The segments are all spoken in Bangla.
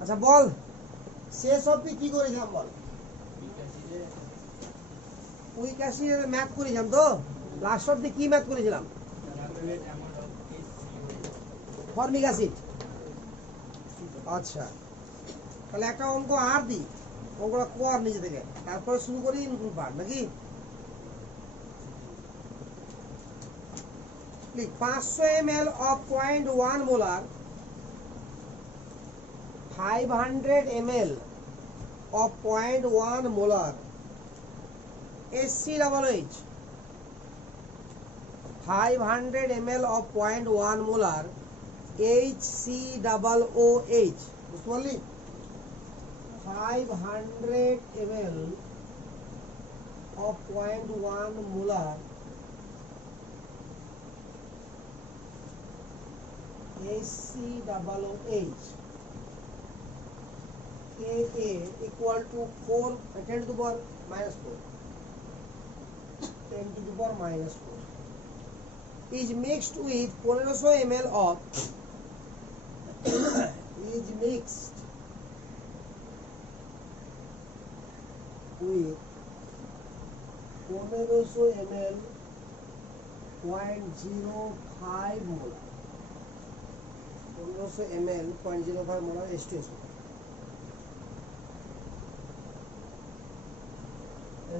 আচ্ছা বল শেষ অবধি কি করেছিলাম বল উইক অ্যাসিডের ম্যাথ করেছিলাম তো লাস্ট অবধি কি ম্যাথ করেছিলাম ফর্মিক অ্যাসিড আচ্ছা তাহলে একটা অঙ্ক আর দিই অঙ্কটা কর নিজে থেকে তারপরে শুরু করি নতুন পার্ট নাকি 500 ml of 0.1 molar 500 ml of 0.1 molar SCOOH 500 ml of 0.1 molar HCOOH বুঝতে পারলি 500 ml of 0.1 molar HCOOH Ka equal to 4 10 to the power minus 4 10 to the power minus 4 is mixed with 1500 ml of is mixed with 1500 ml 0.05 molar 1500 ml 0.05 molar H2SO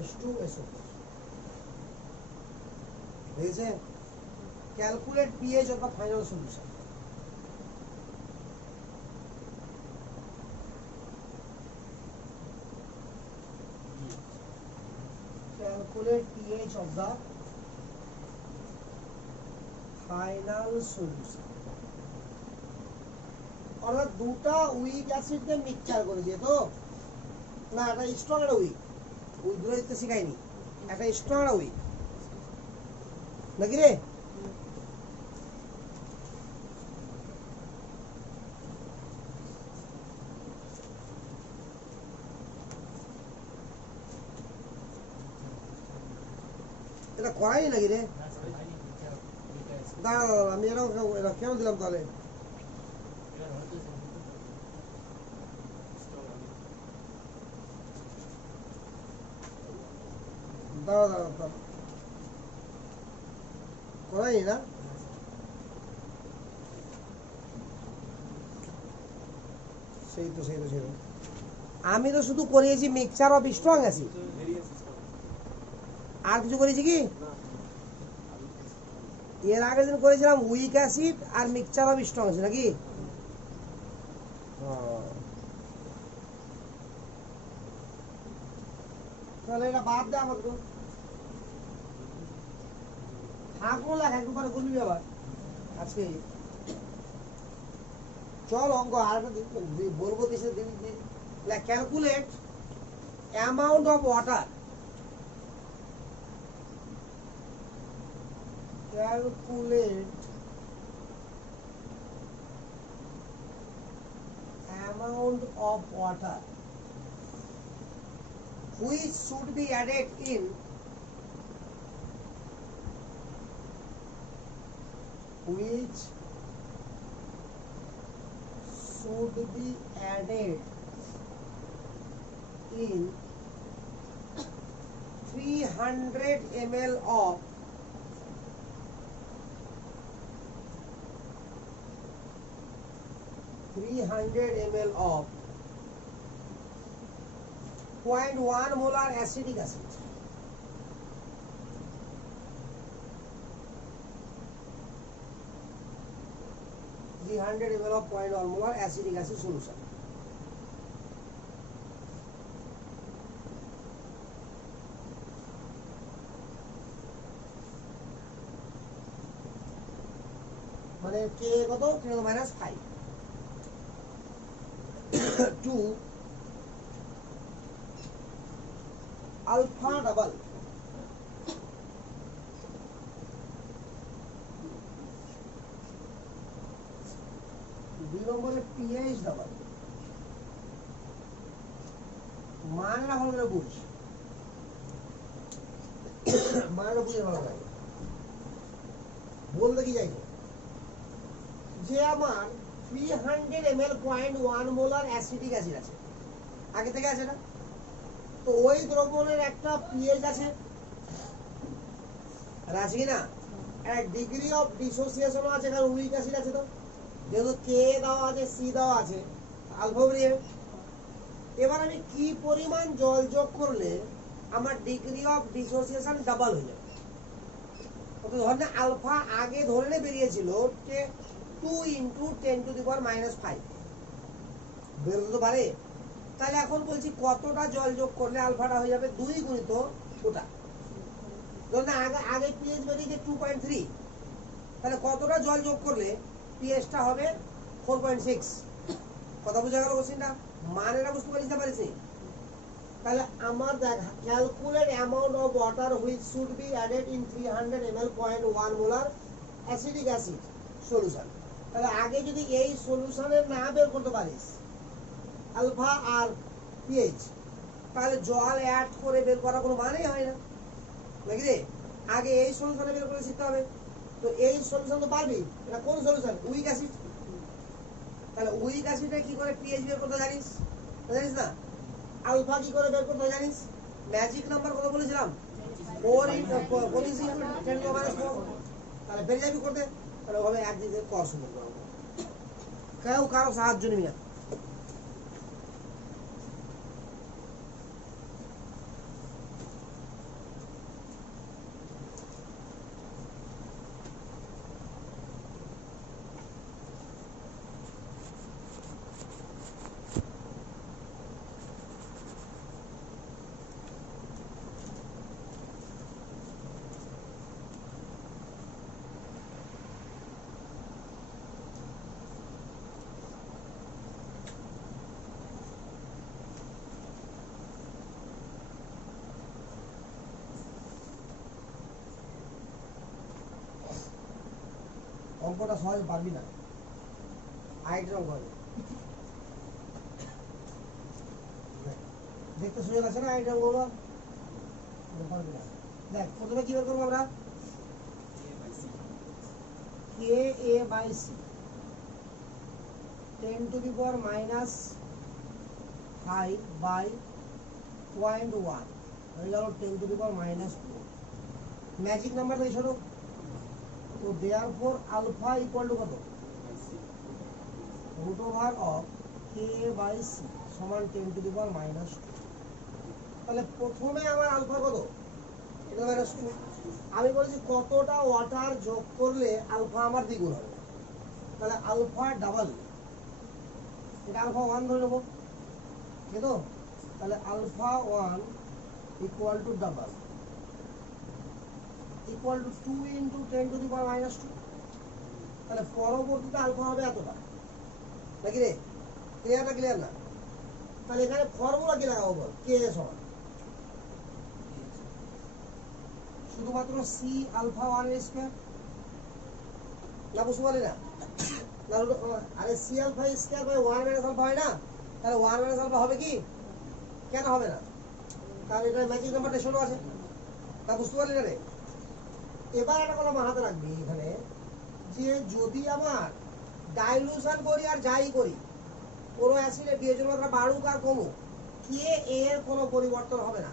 H2SO देखिए calculate pH of the final solution calculate pH of the final solution অর্থাৎ দুটো উইক অ্যাসিডকে মিক্সচার করে দিয়ে তো না এটা স্ট্রং আর উইক ওই দুটো দিতে শিখাইনি একটা স্ট্রং আর উইক নাকি রে এটা করাই নাকি রে দাঁড়া আমি এটা কেন দিলাম তাহলে দাঁড়া করাই না সেই তো আমি তো শুধু করিয়েছি মিক্সচার অফ স্ট্রং অ্যাসিড আর কিছু করেছি কি এর আগের দিন করেছিলাম উইক অ্যাসিড আর মিক্সচার অফ স্ট্রং অ্যাসিড নাকি তাহলে এটা বাদ দে আমার তো থাকবো লেখা একটু পরে বলবি আবার আজকে চল অঙ্ক আর বলবো দেশে calculate amount of water calculate amount of water which should be added in which should be added in 300 ml of 300 ml of 0.1 molar acetic acid. ml of 0.1 molar acetic acid solution. মানে K কত 10 minus 5 to alpha double দুই নম্বরে pH double মানটা ভালো করে বুঝ মানটা বুঝে ভালো লাগে বলতে কি চাইছো যে আমার 300 ml 0.1 মোলার অ্যাসিটিক অ্যাসিড আছে, আগে থেকে আছে না? তো ওই দ্রবণের একটা পিএইচ আছে, আছে কি না? একটা ডিগ্রি অফ ডিসোসিয়েশনও আছে, কারণ উইক অ্যাসিড আছে। তো যেহেতু কে দেওয়া আছে, সি দেওয়া আছে, আলফা বেরিয়ে যাবে। এবার আমি কি পরিমাণ জল যোগ করলে আমার ডিগ্রি অফ ডিসোসিয়েশন ডাবল হয়ে যাবে? ধর না আলফা আগে ধরে বেরিয়েছিল 2 × 10⁻⁵, বেরোতে তো পারে। তাহলে এখন বলছি কতটা জল যোগ করলে আলফাটা হয়ে যাবে 2 গুণিত ওটা। ধর না আগে পিএইচ বেরিয়েছে 2.3, তাহলে কতটা জল যোগ করলে পিএইচটা হবে 4.6। কথা বুঝা গেল কোশ্চেনটা? মানেটা বুঝতে পারিস? তাহলে আমার দেখ, calculate amount of water which should be added in 300 ml 0.1 molar acidic acid solution. তাহলে আগে যদি এই সলিউশনের না বের করতে পারিস আলফা আর পিএইচ, তাহলে জল অ্যাড করে বের করার কোনো মানেই হয় না, নাকি রে? আগে এই সলিউশনে বের করে শিখতে হবে। তো এই সলিউশন তো পারবি, এটা কোন সলিউশন? Week acid. তাহলে উইক অ্যাসিডে কি করে পিএইচ বের করতে জানিস না? আলফা কি করে বের করতে জানিস? ম্যাজিক নাম্বার কত বলেছিলাম? 4 × 10⁻⁴। তাহলে বের যাবি করতে। তাহলে ওভাবে একদিকে কর শুরু করবো, কেউ কারো সাহায্য নিবি না। অঙ্কটা সহজ পারবি না, আরেকটা অঙ্ক হবে, দেখতে সুযোগ আছে না? আরেকটা অঙ্ক পারবি না। দেখ প্রথমে কি বের করবো আমরা? Ka/C 10⁻⁵/0.1 হয়ে গেল 10⁻⁴। ম্যাজিক নাম্বার তো এই ছোট। তো দেয়ারফর আলফা ইকুয়াল টু কত? √of Ka/C সমান 10⁻²। তাহলে প্রথমে আমার আলফা কত? আমি বলছি কতটা ওয়াটার যোগ করলে আলফা আমার দ্বিগুণ হবে। তাহলে আলফা ডাবল, এটা আলফা 1 ধরে নেবো, ঠিক তো? তাহলে alpha 1 equal to double equal to 2 × 10⁻²। তাহলে পরবর্তীতে আলফা হবে এতটা, নাকি রে? ক্লিয়ার না? তাহলে এখানে ফর্মুলা কি লাগাবো বল? কে সমান শুধুমাত্র সি আলফা 1² না, বুঝতে পারি না? আরে C alpha square by 1 - alpha হয় না? তাহলে 1 - আলফা হবে কি? কেন হবে না? কারণ এটা ম্যাজিক নাম্বারটা ষোলো আছে, তা বুঝতে পারলি না রে? এবার একটা কথা মাথাতে রাখবি এখানে, যে যদি আমার ডাইলুশন করি আর যাই করি, কোনো অ্যাসিডের পিএইচ মাত্রা বাড়ুক আর কমুক, কে এর কোনো পরিবর্তন হবে না।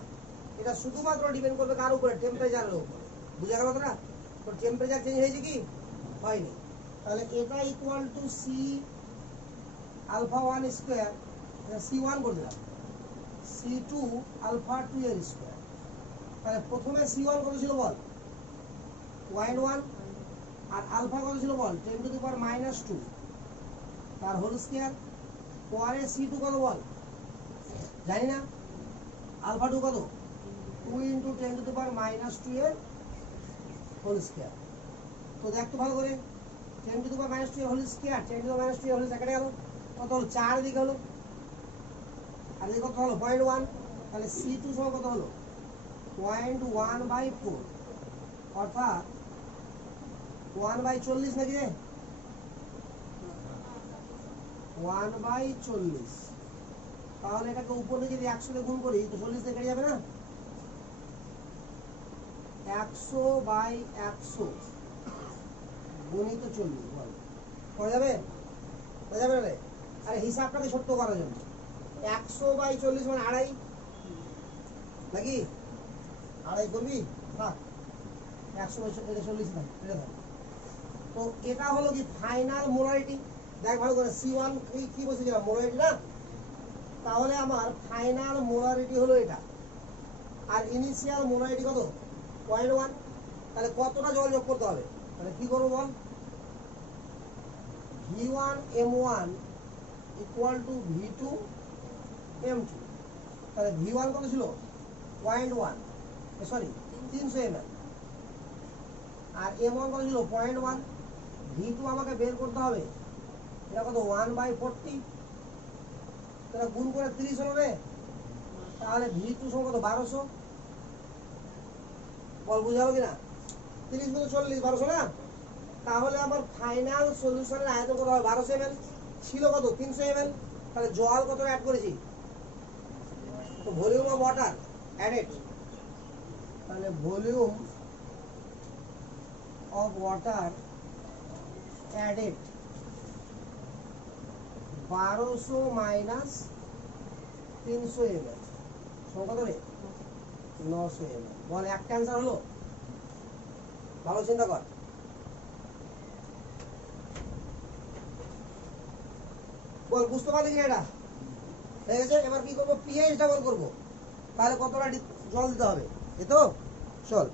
এটা শুধুমাত্র ডিপেন্ড করবে কার উপরে? টেম্পারেচারের উপরে। বুঝা গেল না? তো টেম্পারেচার চেঞ্জ হয়েছে কি? হয়নি। তাহলে এটা equal to c alpha 1² C1 করে দিলাম, C2 আলফা 2 এর স্কয়ার। তাহলে প্রথমে C1 কত ছিল বল? 0.1। আর আলফা কত ছিল বল? 10⁻⁻² তার হোল স্কয়ার। পরে C2 কত বল? জানি না। আলফা 2 কত? 2 × 10⁻⁻² এর হোল স্কয়ার। তো দেখ তো ভালো করে, 10⁻² এর হোল স্কয়ার, 10⁻² এর হোল স্কয়ার গেল কত হলো? 4 দিকে হলো, আর এদিকে কত হলো? 0.1। তাহলে C2 সমান কত হলো? 0.1/4, অর্থাৎ 1/40 নাকি রে? 1/40। তাহলে এটাকে উপরে যদি 100 দিয়ে গুণ করি তো 40 দিয়ে কেটে যাবে না? 100/100 গুণিত 40 বল, করা যাবে? যাবে না রে? আরে হিসাবটাকে ছোট্ট করার জন্য 100/40 মানে আড়াই, নাকি আড়াই করবি? থাক 100/40 থাক, এটা থাক। তো এটা হলো কি ফাইনাল মোলারিটি। দেখ ভালো করে C1 কি বলছিলাম, মোলারিটি না? তাহলে আমার ফাইনাল মোলারিটি হলো এটা, আর ইনিশিয়াল মোলারিটি কত? 0.1। তাহলে কতটা জল যোগ করতে হবে? তাহলে কি করবো বল? V1 M1 equal to V2 M2। তাহলে V1 কত ছিল? 0.1, সরি 300 ml, আর M1 কত ছিল? 0.1। V2 আমাকে বের করতে হবে, এটা কত? 1/40। তাহলে গুণ করে 30 হলো রে। তাহলে V2 সমান কত? 1200। বল বুঝালো কিনা? 30 গুণ 40, 1200 না? তাহলে আমার ফাইনাল সলিউশনের আয়তন কত হবে? 1200 ml। ছিল কত? 300 ml। তাহলে জল কত অ্যাড করেছি? তো ভলিউম অফ ওয়াটার অ্যাডেড, তাহলে volume of water added 1200 minus 300 ml সমান কত রে? 900 ml। বল একটা অ্যান্সার হলো? ভালো চিন্তা কর। বল বুঝতে পারলি কিনা এটা? ঠিক আছে, এবার কি করবো? পিএইচ ডাবল করবো। তাহলে কতটা জল দিতে হবে, এই তো? চল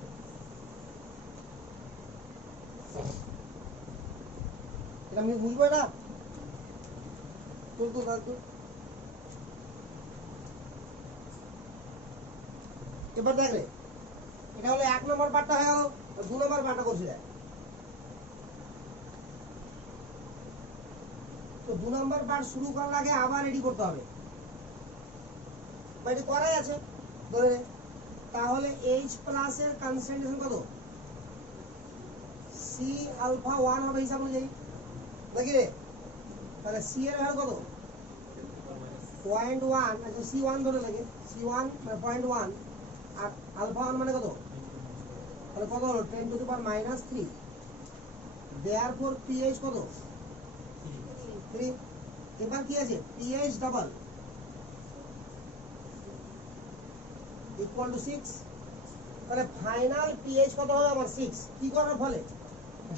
এটা আমি বুঝবো, এটা তুল তুল তুল। এবার দেখ রে, এটা হলো 1 নম্বর পার্টটা হয়ে গেল, 2 নম্বর পার্টটা করছি দেখ। তো 2 নম্বর পার্ট শুরু করার আগে আবার রেডি করতে হবে, এটি করাই আছে ধরে নে। তাহলে H প্লাস এর কনসেন্ট্রেশন কত? C আলফা 1 হবে হিসাব অনুযায়ী, নাকি রে? তাহলে C এর ভ্যালু কত? 0.1। আচ্ছা C1 ধরে লাগে, C1 মানে 0.1, আর আলফা 1 মানে কত? তাহলে কত হলো? 10 to the power -3। Therefore pH কত? 3। এবার কি আছে? pH double equal two 6। তাহলে ফাইনাল pH কত হবে আমার? 6। কি করার ফলে?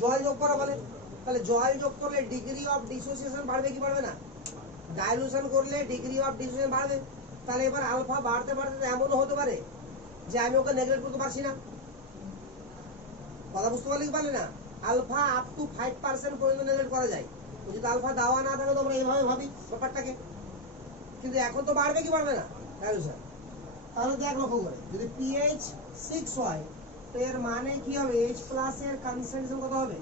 জল যোগ করা বলে। তাহলে জল যোগ করলে ডিগ্রি অফ ডিসোসিয়েশন বাড়বে কি বাড়বে না? ডাইলুশন করলে ডিগ্রি অফ ডিসোসিয়েশন বাড়বে। তাহলে এবার আলফা বাড়তে বাড়তে এমনও হতে পারে যে আমি ওকে নেগলেক্ট করতে পারছি না। কথা বুঝতে পারলি কি পারলি না? আলফা আপ টু 5% পর্যন্ত নেগলেক্ট করা যায়। যদি আলফা দেওয়া না থাকে তো আমরা এইভাবে ভাবি ব্যাপারটাকে, কিন্তু এখন তো বাড়বে কি বাড়বে না ডাইলুশন। তাহলে দেখ লক্ষ্য করে, যদি pH 6 হয় তো এর মানে কি হবে? H প্লাস এর কনসেন্ট্রেশন কত হবে?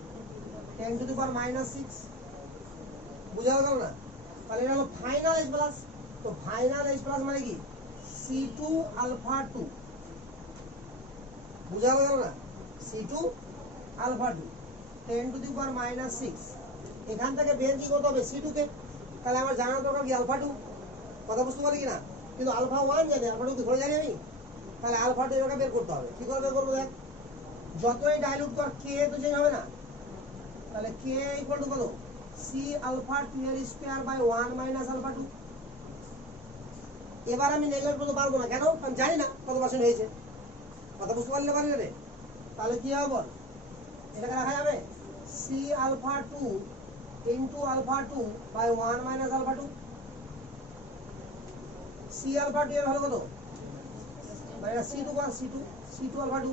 10 টু দি পাওয়ার -6। বুঝা গেল না? তাহলে এটা হলো ফাইনাল H প্লাস। তো ফাইনাল H প্লাস মানে কি? C2 alpha 2। বুঝা গেল না? C2 alpha 2 10 to the power -6। এখান থেকে বের কি করতে হবে? C2 কে। তাহলে আমার জানার দরকার কি? আলফা 2। কথা বুঝতে পারলি কিনা? কিন্তু আলফা 1 জানি, আলফা 2 কি ধরে জানি আমি? তাহলে আলফা 2 এটাকে বের করতে হবে। কি করে বের করবো? দেখ, যতই ডাইলুট কর কে তো চেঞ্জ হবে না। তাহলে কে ইকুয়াল টু কত? C আলফা 2 এর স্কয়ার বাই 1 মাইনাস আলফা 2। এবার আমি নেগলেক্ট করতে পারবো না, কেন? কারণ জানি না কত পার্সেন্ট হয়েছে। কথা বুঝতে পারলে পারলে রে? তাহলে কি হবে বল? এটাকে রাখা যাবে C alpha 2 into alpha 2 by 1 minus alpha 2। C alpha 2 এর ভ্যালু কত? মাইনাস C2 আলফা 2,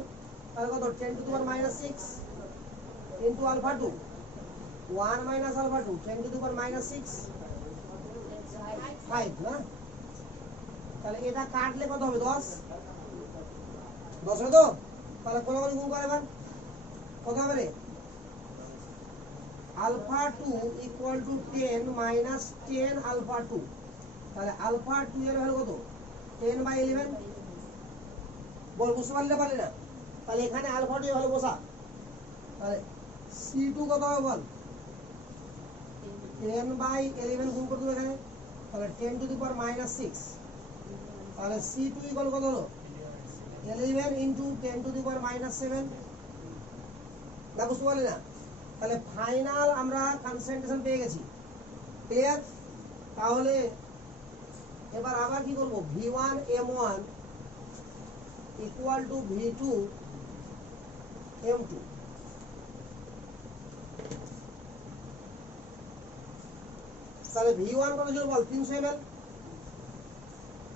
তাহলে কত? 10 to the power -6 into alpha 2 1 minus alpha 2 10 to the power -6 5 না? তাহলে এটা কাটলে কত হবে? 10 হবে তো? তাহলে কোন গুণ করে এবার কত হবে রে? Alpha 2 equal to 10 minus 10 alpha 2। তাহলে আলফা 2 এর ভ্যালু কত? 10/11। বল বুঝতে পারলে পারলি না? তাহলে এখানে আলফা 2 এর ভ্যালু বসা। তাহলে C2 কত হবে বল? 10/11 গুণ করতে হবে এখানে, তাহলে 10 টু দি পাওয়ার -6। তাহলে C2 ইকুয়াল কত হলো? 11 ইনটু 10 টু দি পাওয়ার -7। না বুঝতে পারলি না? তাহলে ফাইনাল আমরা কনসেন্ট্রেশন পেয়ে গেছি। ক্লিয়ার? তাহলে এবার আবার কি করব, V1 M1 equal to V2 M2। তাহলে V1 কত ছিল বল, 300 ml,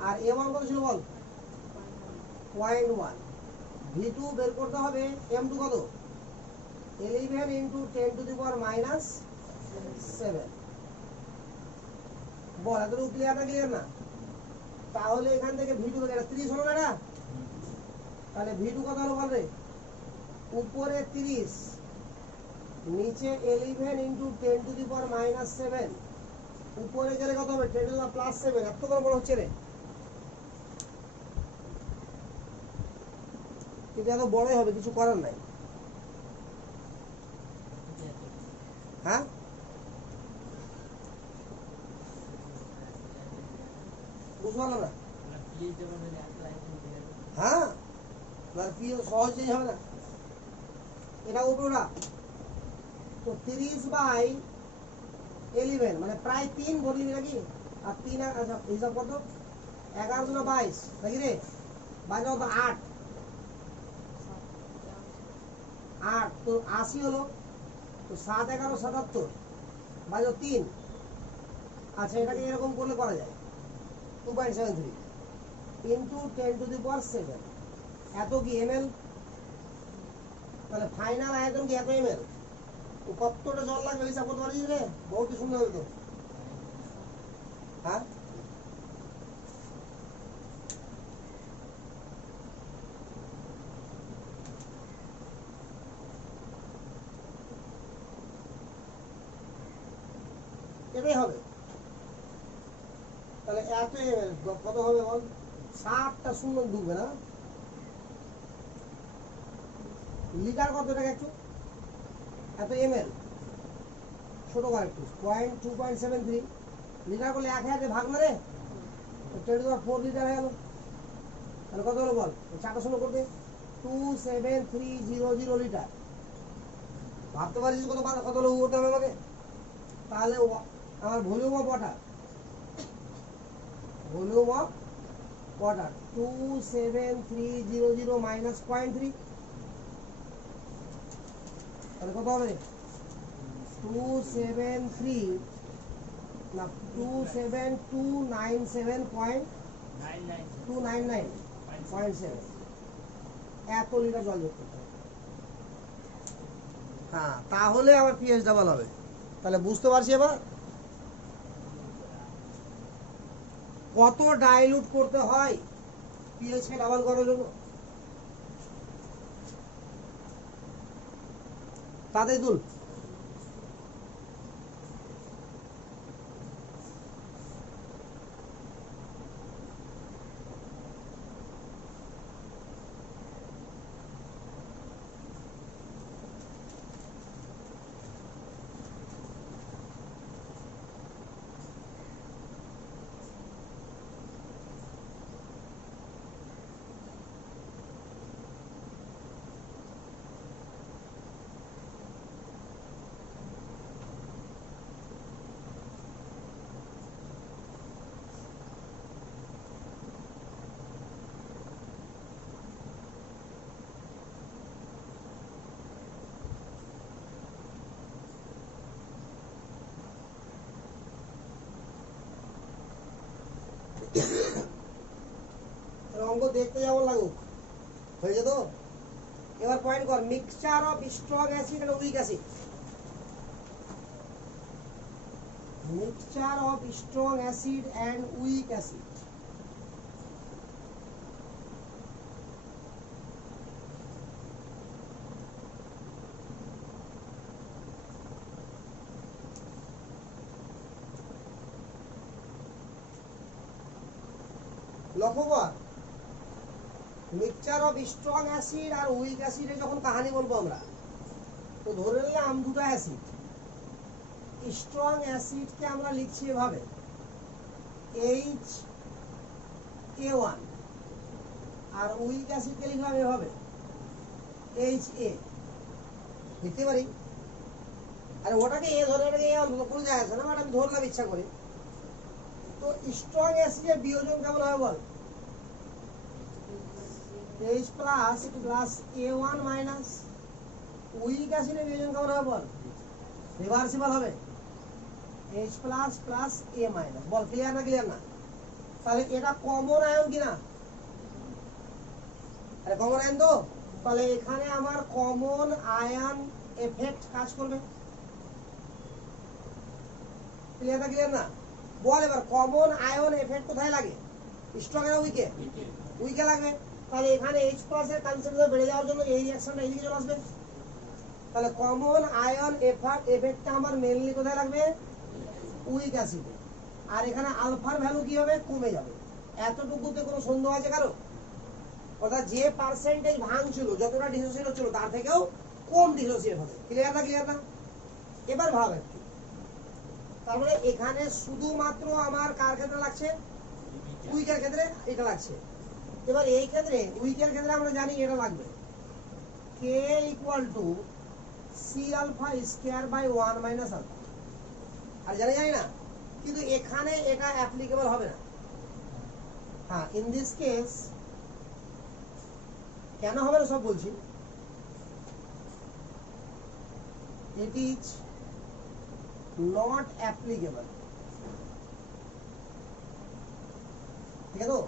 আর M1 কত ছিল বল, 0.1। V2 বের করতে হবে, M2 কত, 11 into 10 to the power minus 7। বল এতটুকু ক্লিয়ার না ক্লিয়ার না? তাহলে এখান থেকে V2 এটা 30 হলো না? তাহলে V2 কত হলো বল রে, উপরে 30, নিচে 11 into 10 to the power minus 7, উপরে গেলে কত হবে, 10 টু দি পাওয়ার প্লাস 7। এত করে বড় হচ্ছে রে, কিন্তু এত বড়ই হবে, কিছু করার নাই। হ্যাঁ বুঝতে পারলো না? হ্যাঁ কি সহজ জিনিস হবে না, এটা উপরে না। তো 30/11 মানে প্রায় 3 বলবি নাকি? আর 3 আচ্ছা হিসাব কত, 11 × 22 নাকি রে, বাজে কত, 8 তো 80 হলো। তো 7 11 77 বাজে 3। আচ্ছা এটাকে এরকম করলে করা যায়, 2.73 ইন্টু 10 টু দি পাওয়ার 7, এত কি ml? তাহলে ফাইনাল আয়তন কি এত ml? তো কতটা জল লাগবে হিসাব করতে পারিস রে, বহুত সুন্দর হবে তো। হ্যাঁ এটাই হবে। তাহলে এত ml কত হবে বল, 60টা শূন্য ঢুকবে না? লিটার কত টাকা একটু, এত ml ছোট কর একটু, 2.73 লিটার করলে 1000 ভাগ না রে, 10⁴ লিটার হয়ে গেল। তাহলে কত হলো বল, 4টা শূন্য করতে, 27300 লিটার। ভাবতে পারিস কত কত লোক করতে হবে আমাকে? তাহলে আমার volume of water, volume of water 27300 minus 0.3, তাহলে কত হবে, 273 না 27297.299.7 এত লিটার জল যোগ করতে হবে। হ্যাঁ তাহলে আবার পিএইচ ডাবল হবে। তাহলে বুঝতে পারছি এবার কত ডাইলুট করতে হয় পিএইচ কে ডাবল করার জন্য। তাদের তুল অঙ্ক দেখতে যেমন লাগুক হয়ে যেত। এবার পয়েন্ট কর, mixture of strong acid and weak acid, mixture of strong acid and weak acid. লক্ষ্য কর, মিক্সচার অফ স্ট্রং অ্যাসিড আর উইক অ্যাসিডে যখন কাহিনী বলবো আমরা, তো ধরে নিলাম দুটো অ্যাসিড। স্ট্রং অ্যাসিডকে আমরা লিখছি এভাবে HA1, আর উইক অ্যাসিডকে লিখলাম এভাবে HA, লিখতে পারি। আরে ওটাকে এ ধরে এটাকে এ অন্তত কোনো যায় আসে না, বাট আমি ধরলাম ইচ্ছা করে। তো স্ট্রং অ্যাসিডের বিয়োজন কেমন হবে বল? H plus plus A1 minus weak অ্যাসিডের বিয়োজন কেমন হবে বল? রিভার্সিবল হবে, H plus plus A minus. বল ক্লিয়ার না ক্লিয়ার না? তাহলে এটা কমন আয়ন কিনা? আরে কমন আয়ন তো, তাহলে এখানে আমার কমন আয়ন এফেক্ট কাজ করবে। ক্লিয়ার না ক্লিয়ার না? বল এবার কমন আয়ন এফেক্ট কোথায় লাগে? স্ট্রং এর উইকে? উইকে লাগবে। তাহলে এখানে H প্লাস এর কনসেন্ট্রেশন বেড়ে যাওয়ার জন্য এই রিঅ্যাকশনটা এইদিকে চলে আসবে। তাহলে কমন আয়ন এফেক্টটা আমার মেইনলি কোথায় লাগবে? উইক অ্যাসিডে। আর এখানে আলফার ভ্যালু কি হবে? কমে যাবে। এতটুকুতে কোনো সন্দেহ আছে কারো? অর্থাৎ যে পার্সেন্টেজ ভাঙছিল, যতটা ডিসোসিয়েট হচ্ছিল তার থেকেও কম ডিসোসিয়েট হবে। ক্লিয়ার না ক্লিয়ার না? এবার ভাব একটু, তার মানে এখানে শুধুমাত্র আমার কার ক্ষেত্রে লাগছে? উইকের ক্ষেত্রে এটা লাগছে। এবার এই ক্ষেত্রে উইকের ক্ষেত্রে আমরা জানি এটা লাগবে k equal to c alpha square by 1 minus alpha. আর জানি না, কিন্তু এখানে এটা অ্যাপ্লিকেবল হবে না। হ্যাঁ, ইন দিস কেস কেন হবে না সব বলছি। ইট ইজ নট অ্যাপ্লিকেবল, ঠিক আছে তো?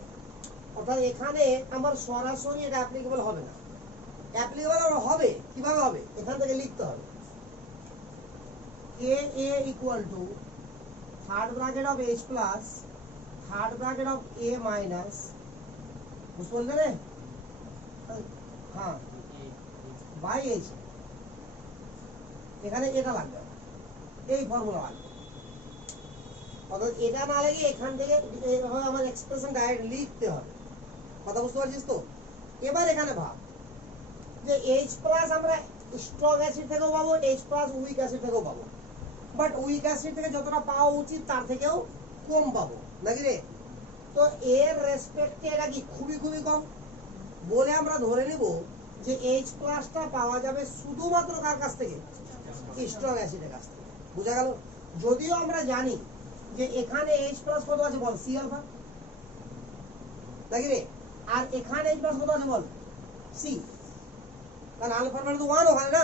অর্থাৎ এখানে আমার সরাসরি এটা অ্যাপ্লিকেবল হবে না। অ্যাপ্লিকেবল হবে কিভাবে হবে? এখান থেকে লিখতে হবে k a equal to third bracket of H plus third bracket of A minus, বুঝতে পারলে রে? হ্যাঁ, বাই H। এখানে এটা লাগবে, এই ফর্মুলা লাগবে। অর্থাৎ এটা না লাগে এখান থেকে এইভাবে আমার এক্সপ্রেশন ডাইরেক্ট লিখতে হবে। কথা বুঝতে পারছিস তো? এবার এখানে ভাব যে H প্লাস আমরা স্ট্রং অ্যাসিড থেকেও পাবো, H প্লাস উইক অ্যাসিড থেকেও পাবো, বাট উইক অ্যাসিড থেকে যতটা পাওয়া উচিত তার থেকেও কম পাবো, নাকি রে? তো এর রেসপেক্টে এটা কি খুবই খুবই কম বলে আমরা ধরে নিব যে H প্লাসটা পাওয়া যাবে শুধুমাত্র কার কাছ থেকে? স্ট্রং অ্যাসিডের কাছ থেকে। বুঝা গেল? যদিও আমরা জানি যে এখানে H প্লাস কত আছে বল? সি আলফা, নাকি রে? আর এখানে H প্লাস কত আছে বল? সি। কারণ আলফার ভ্যালু তো 1 ওখানে না,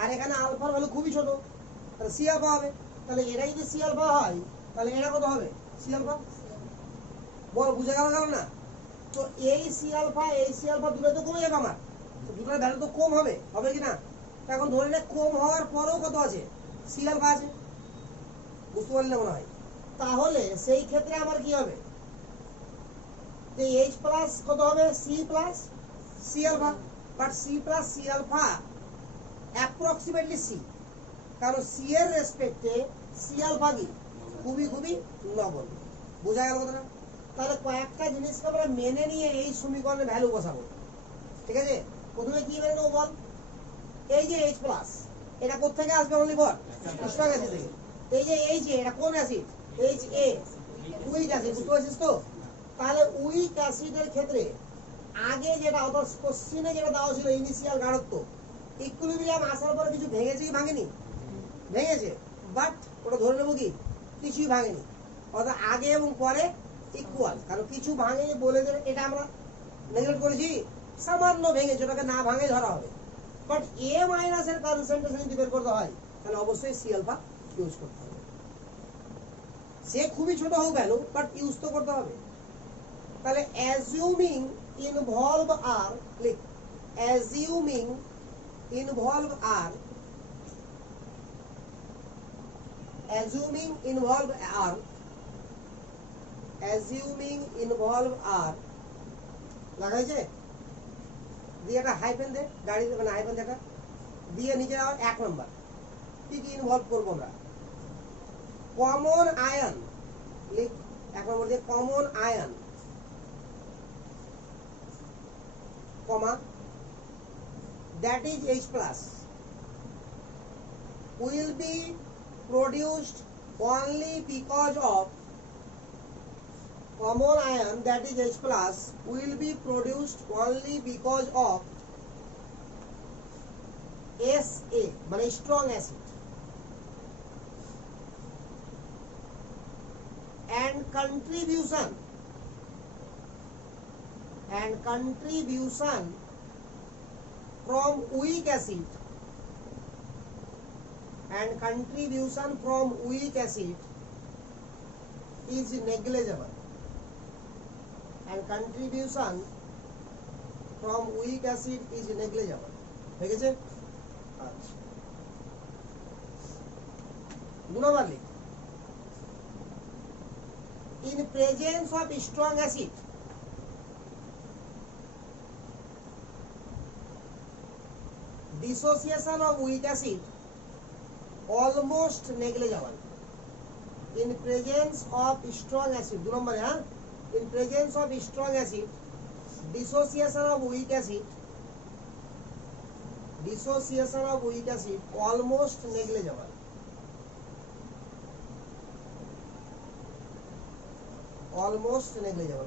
আর এখানে আলফার ভ্যালু খুবই ছোট, তাহলে সি আলফা হবে। তাহলে এটা যদি সি আলফা হয় তাহলে এটা কত হবে? C alpha. বল বুঝে গেল না? তো এই সি আলফা দুটো তো কমে যাবে আমার, তো দুটোর ভ্যালু তো কম হবে, হবে কি না? এখন ধরে নে কম হওয়ার পরেও কত আছে? সি আলফা আছে। বুঝতে পারলে মনে হয়? তাহলে সেই ক্ষেত্রে আমার কি হবে? যে H প্লাস কত হবে? C plus C alpha. But C plus C alpha approximately C, কারণ সি এর রেসপেক্টে সি আলফা কি খুবই খুবই নগণ্য। বোঝা গেল কথাটা? তাহলে কয়েকটা জিনিসকে আমরা মেনে নিয়ে এই সমীকরণে ভ্যালু বসাবো, ঠিক আছে? প্রথমে কি মেনে নেবো বল? এই যে H প্লাস এটা কোথা থেকে আসবে? অনলি বল স্ট্রং অ্যাসিড থেকে। এই যে H এটা কোন অ্যাসিড? HA, week acid. বুঝতে পারছিস তো? তাহলে উইক অ্যাসিডের ক্ষেত্রে আগে যেটা অর্থাৎ কোশ্চেনে যেটা দেওয়া ছিল ইনিশিয়াল গাঢ়ত্ব, ইকুইলিব্রিয়াম আসার পর কিছু ভেঙেছে কি ভাঙেনি? ভেঙেছে, বাট ওটা ধরে নেবো কি কিছুই ভাঙেনি। অর্থাৎ আগে এবং পরে ইকুয়াল, কারণ কিছু ভাঙেনি বলে দেবে এটা আমরা নেগলেক্ট করেছি, সামান্য ভেঙেছে, ওটাকে না ভাঙে ধরা হবে। বাট A মাইনাস এর কনসেন্ট্রেশন যদি বের করতে হয় তাহলে অবশ্যই সি আলফা ইউজ করতে হবে। সে খুবই ছোট হোক ভ্যালু, বাট ইউজ তো করতে হবে। তাহলে অ্যাজিউমিং ইনভলভ আর, ক্লিক অ্যাজিউমিং ইনভলভ আর, assuming involve r, assuming involve r লাগাইছে দিয়ে একটা হাইফেন দে, গাড়ি দেবে না হাইফেন দেখা দিয়ে নিচে আবার 1 নাম্বার কি কি ইনভলভ করব আমরা? কমন আয়ন, লিখ 1 নম্বর দিয়ে common ion comma that is H plus will be produced only because of common ion that is H plus will be produced only because of SA মানে strong acid, and contribution from weak acid is negligible, ঠিক আছে? আচ্ছা, 2 নম্বর লিখ, in presence of strong acid dissociation of weak acid almost negligible. In presence of strong acid, 2 নম্বরে, হ্যাঁ, in presence of strong acid dissociation of weak acid almost negligible.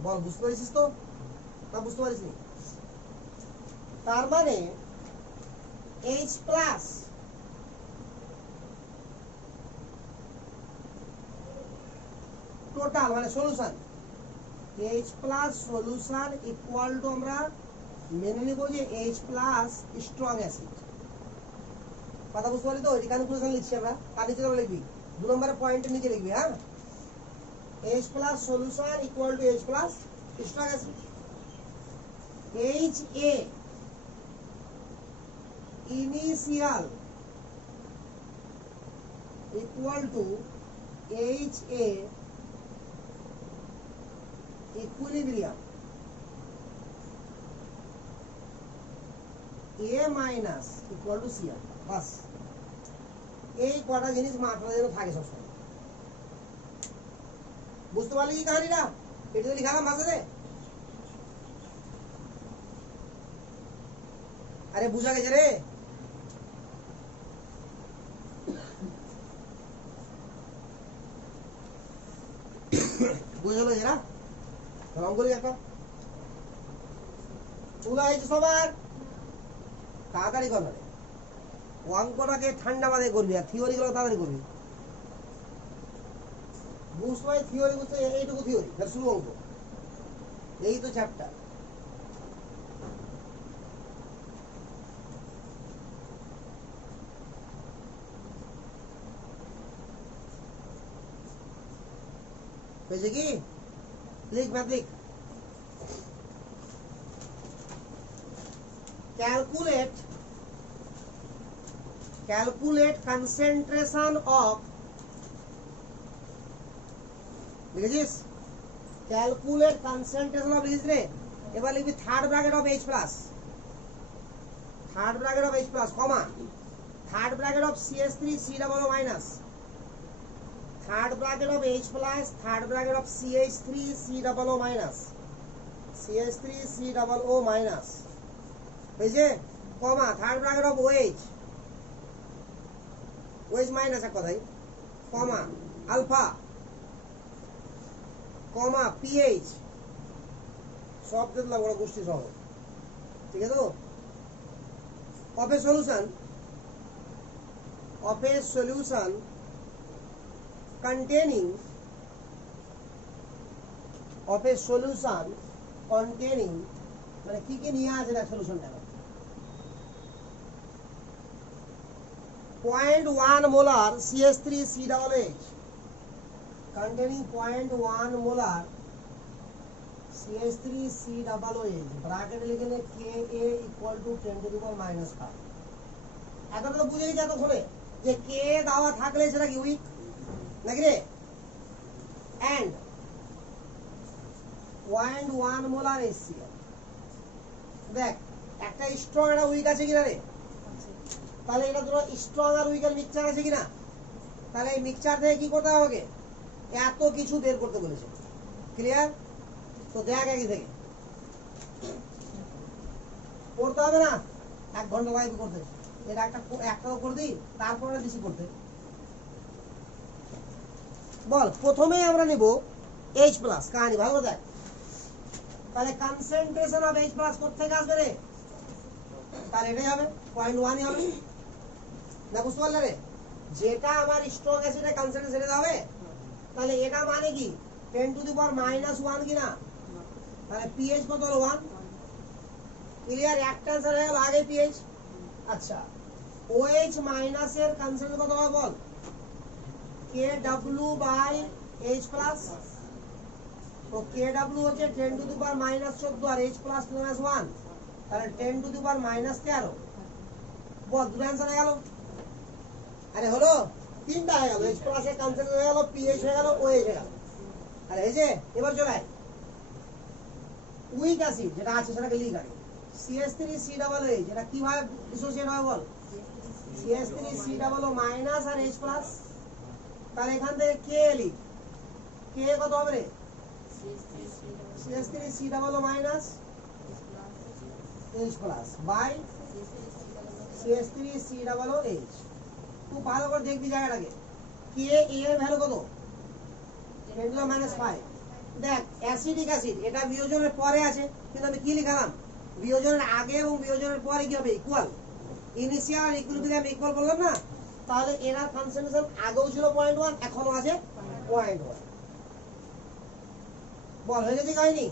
বল, বুঝতে পারছিস তো না বুঝতে পারিস নি? তার মানে H প্লাস টোটাল মানে solution, H plus solution equal to আমরা মেনে নিব যে H প্লাস স্ট্রং অ্যাসিড। কথা বুঝতে পারলি তো? এই ক্যালকুলেশন লিখছি আমরা, তার নিচে আমরা লিখবি 2 নম্বরের পয়েন্টের নিচে লিখবি, হ্যাঁ, H plus solution equal to H plus strong acid. HA initial equal to HA equilibrium. A minus equal to Cl. বাস এই কটা জিনিস মাথায় যেন থাকে সবসময়। বুঝতে পারলি কি কাহিনীটা? এটা লিখালাম মাঝে, আরে বুঝা গেছে রে? বুঝলো এরা? রং করি একটা তুলা হয়েছে সবার, তাড়াতাড়ি করবে। অঙ্কটাকে ঠান্ডা মাথায় করবি আর থিওরি গুলো তাড়াতাড়ি করবি। বুঝতে পারি থিওরি বুঝতে, এইটুকু থিওরি, শুরু অঙ্ক, এই তো চ্যাপ্টার। পেয়েছে কি? লিখ ম্যাথ লিখ। calculate concentration of, লিখেছিস? ক্যালকুলেট কনসেন্ট্রেশন অফ, লিখিস রে? এবার লিখবি third bracket of H plus, comma third bracket of CH3 C double O minus, third bracket of H plus, third bracket of CH3 C double O minus, হয়েছে? Comma third bracket of OH minus এক কথাই, কমা আলফা, কমা PH, সব দেখলাম বড় গোষ্ঠী সহ, ঠিক আছে তো? of a solution containing মানে কি কি নিয়ে আছে না সলিউশনটা, 0.1 molar CH3COOH containing 0.1 molar CH3COOH, ব্র্যাকেটে লিখে নে Ka equal to 10 to the power minus 5। এতটা তো বুঝেই যা তো ঘরে যে K দেওয়া থাকলে সেটা কি উইক নাকি রে? and 0.1 molar HCl, দেখ একটা স্ট্রং একটা উইক আছে কিনা রে? তাহলে এটা ধরো স্ট্রং আর উইকের মিক্সচার আছে কিনা? তাহলে এই মিক্সচার থেকে কি করতে হবে? এত কিছু বের করতে বলেছে, ক্লিয়ার? তো দেখ আগে থেকে করতে হবে না, 1 ঘন্টা লাগবে করতে, এটা একটা করে দিই, তারপরে বেশি করতে। বল, প্রথমেই আমরা নেব H প্লাস, কাহিনী ভালো দেখ। তাহলে কনসেন্ট্রেশন অফ H প্লাস কোথা থেকে আসবে রে? তাহলে এটাই হবে 0.1 হবে না? বুঝতে পারলে রে? যেটা আমার স্ট্রং অ্যাসিডের কনসেন্ট্রেশন হবে, তাহলে এটা মানে কি 10 টু দি পাওয়ার মাইনাস 1 কি না, তাহলে পিএইচ কত হলো 1। ক্লিয়ার, একটা অ্যান্সার হয়ে গেল আগে পিএইচ। আচ্ছা ওএইচ মাইনাসের কনসেন্ট্রেশন কত হবে বল, KW বাই H প্লাস। তো KW হচ্ছে 10 টু দি পাওয়ার মাইনাস 14 আর H প্লাস মাইনাস 1, তাহলে 10 টু দি পাওয়ার মাইনাস 13। বল দুটো অ্যান্সার হয়ে গেল। আরে হলো তিনটা হয়ে গেল, H প্লাস এর কনসেন্ট্রেশন হয়ে গেল, পিএইচ হয়ে গেল, OH হয়ে গেল। আরে এই যে এবার চলে আয় উইক অ্যাসিড যেটা আছে সেটাকে লিখ আগে, CH3COOH যেটা কিভাবে ডিসোসিয়েট হয় বল, CH3COO মাইনাস আর H প্লাস। তাহলে এখান থেকে কে লিখ, কে কত হবে রে, CH3COO minus H plus by CH3COOH। খুব ভালো করে দেখবি জায়গাটাকে, কে এর ভ্যালু কত, 10 টু দি মাইনাস 5। দেখ অ্যাসিডিক অ্যাসিড এটা বিয়োজনের পরে আছে, কিন্তু আমি কি লিখলাম, বিয়োজনের আগে এবং বিয়োজনের পরে কি হবে, ইকুয়াল। ইনিশিয়াল আর ইকুইলিব্রিয়াম ইকুয়াল বললাম না, তাহলে এনার কনসেন্ট্রেশন আগেও ছিল 0.1, এখনো আছে 0.1। বল হয়ে গেছে কি হয়নি,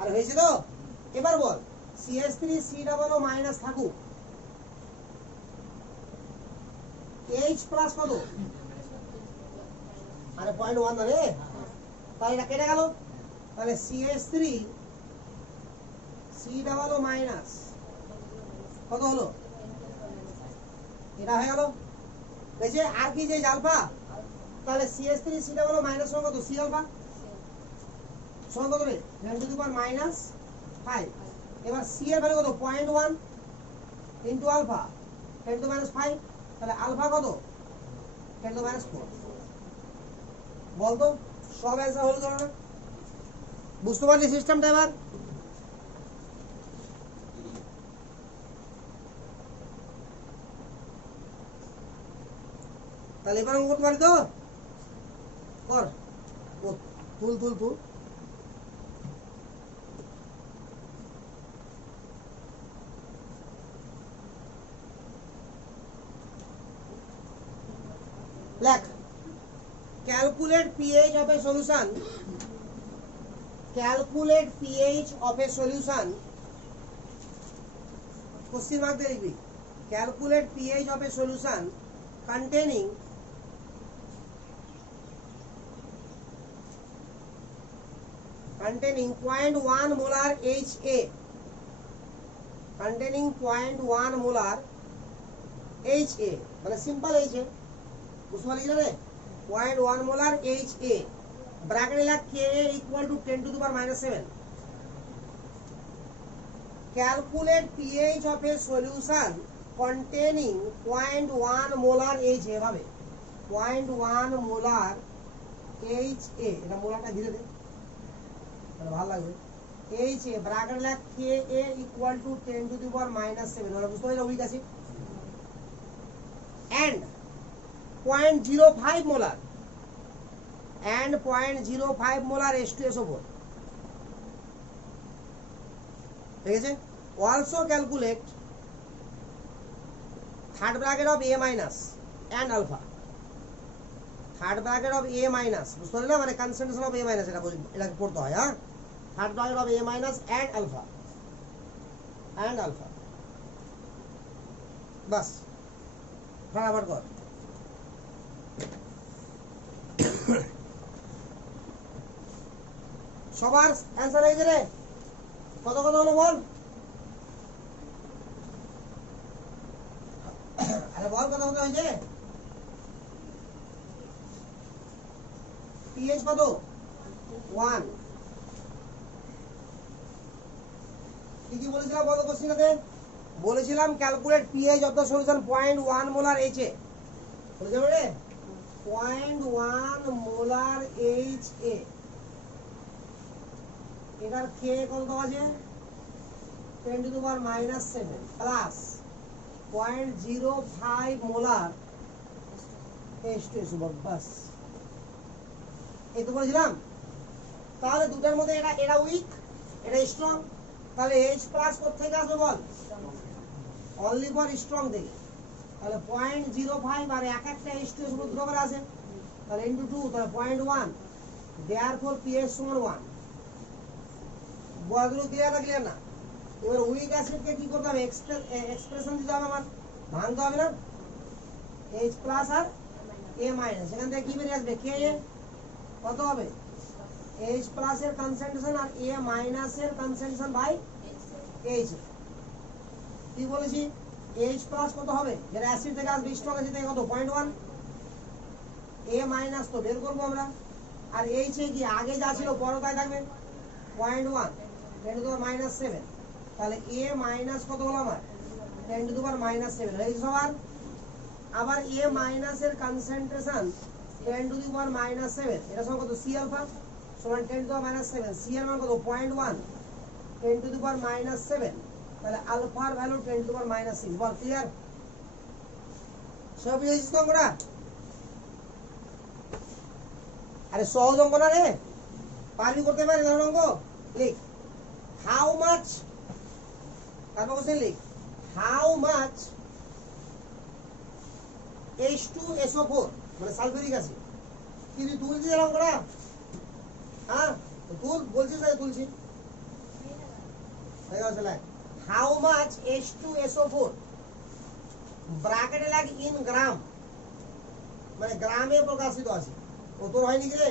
আর হয়েছে তো। এবার বল CH3COO মাইনাস থাকুক, H প্লাস কত, আরে 0.1 না রে, তাহলে এটা কেটে গেল। তাহলে CH3COO মাইনাস কত হলো, এটা হয়ে গেল। বুঝছে আর কি যে আলফা, তাহলে CH3COO মাইনাস সমান কত, C আলফা সমান কত রে, 10 টু দি পাওয়ার মাইনাস 5। এবার C এর ভ্যালু কত, 0.1 into alpha 10 to the minus 5, তাহলে আলফা কত, 10 টু দি মাইনাস 4। বলতো সব অ্যান্সার হলো তো না, বুঝতে পারলি সিস্টেমটা এবার। তাহলে এবার করতে পারি তো, কর তুল তুল তুল। লেখ calculate pH of a solution, calculate pH of a solution, question mark দিয়ে লিখবি, calculate pH of a solution containing containing 0.1 molar HA, containing 0.1 molar HA মানে সিম্পল HA, বুঝতে পারলি রে, 0.1 molar HA ব্র্যাকেটে লেখ Ka equal to 10 to the power minus 7। calculate pH of a solution containing 0.1 molar HA ভাবে 0.1 molar HA, এটা মোলারটা ঘিরে দে তাহলে ভালো লাগবে। HA ব্র্যাকেট লেখ Ka equal to 10 to the power minus 7, মানে বুঝতে পারলি week acid, and 0.05 molar and 0.05 molar H2SO4, ঠিক আছে। also calculate third bracket of A minus and alpha, third bracket of A minus বুঝতে পারলে না, মানে concentration of A minus এটা এটাকে পড়তে হয়, হ্যাঁ, third bracket of A minus and alpha বাস ফটাফট কর। সবার অ্যান্সার হয়ে গেলে কত কত হলো বল, আরে বল কত কত হয়েছে, পিএইচ কত 1, কি কি বলেছিলাম বলো কোশ্চেনটাতে, বলেছিলাম calculate pH of the solution 0.1 molar HA, বলে যাবে রে 0.1 মোলার HA, এটার K কত আছে 10 to the power minus 7 plus 0.05 molar H2SO4, বাস এই তো বলেছিলাম। তাহলে দুটার মধ্যে এটা উইক এটা স্ট্রং, তাহলে H প্লাস কোথা থেকে আসবে বল, অনলি ফর স্ট্রং থেকে, তাহলে 0.05 আর এক একটা H2SO4 দুটো করে আছে, তাহলে ইনটু 2, তাহলে 0.1 দেয়ারফর পিএইচ সমান 1। বড়গুলো ক্লিয়ার না ক্লিয়ার না? এবার উইক অ্যাসিডকে কি করতে হবে? এক্সপ্রেশন দিতে হবে, আমার ভাঙতে হবে না? H প্লাস আর A মাইনাস, এখান থেকে কি বেরিয়ে আসবে? Ka কত হবে? H প্লাস এর কনসেন্ট্রেশন আর A মাইনাস এর কনসেন্ট্রেশন বাই H। কি বলেছি? H প্লাস কত হবে? যেটা অ্যাসিড থেকে আসবে, স্ট্রং অ্যাসিড থেকে কত? 0.1। A মাইনাস তো বের করবো আমরা, আর H এ কি আগে যা ছিল পরে তাই থাকবে, 0.1 10 টু দি পাওয়ার মাইনাস 7। তাহলে A মাইনাস কত হলো আমার? 10 টু দি পাওয়ার মাইনাস 7 হয়ে গেছে সবার। আবার A মাইনাস এর concentration 10 to the power minus 7, এটা সমান কত? C আলফা সমান 10 to the power minus 7। C এর মান কত? 0.1 10 টু দি পাওয়ার মাইনাস 7। তাহলে আলফার value 10 to the power minus 6। Ball clear? সব বুঝেছিস তো আমরা? আরে সহজ অঙ্ক না রে, পারবি করতে পারি ধরো অঙ্ক। লিখ হাউ মাচ, তারপর কোশ্চেন লিখ হাউ মাচ H2SO4 মানে সালফিউরিক অ্যাসিড। কি তুই তুলছিস এরকম করা? হ্যাঁ তুল, বলছিস না তুলছি? হাউ মাচ H2SO4 ব্র্যাকেটে লাগ ইন গ্রাম, মানে গ্রামে প্রকাশিত আছে। ও তোর হয়নি কি রে?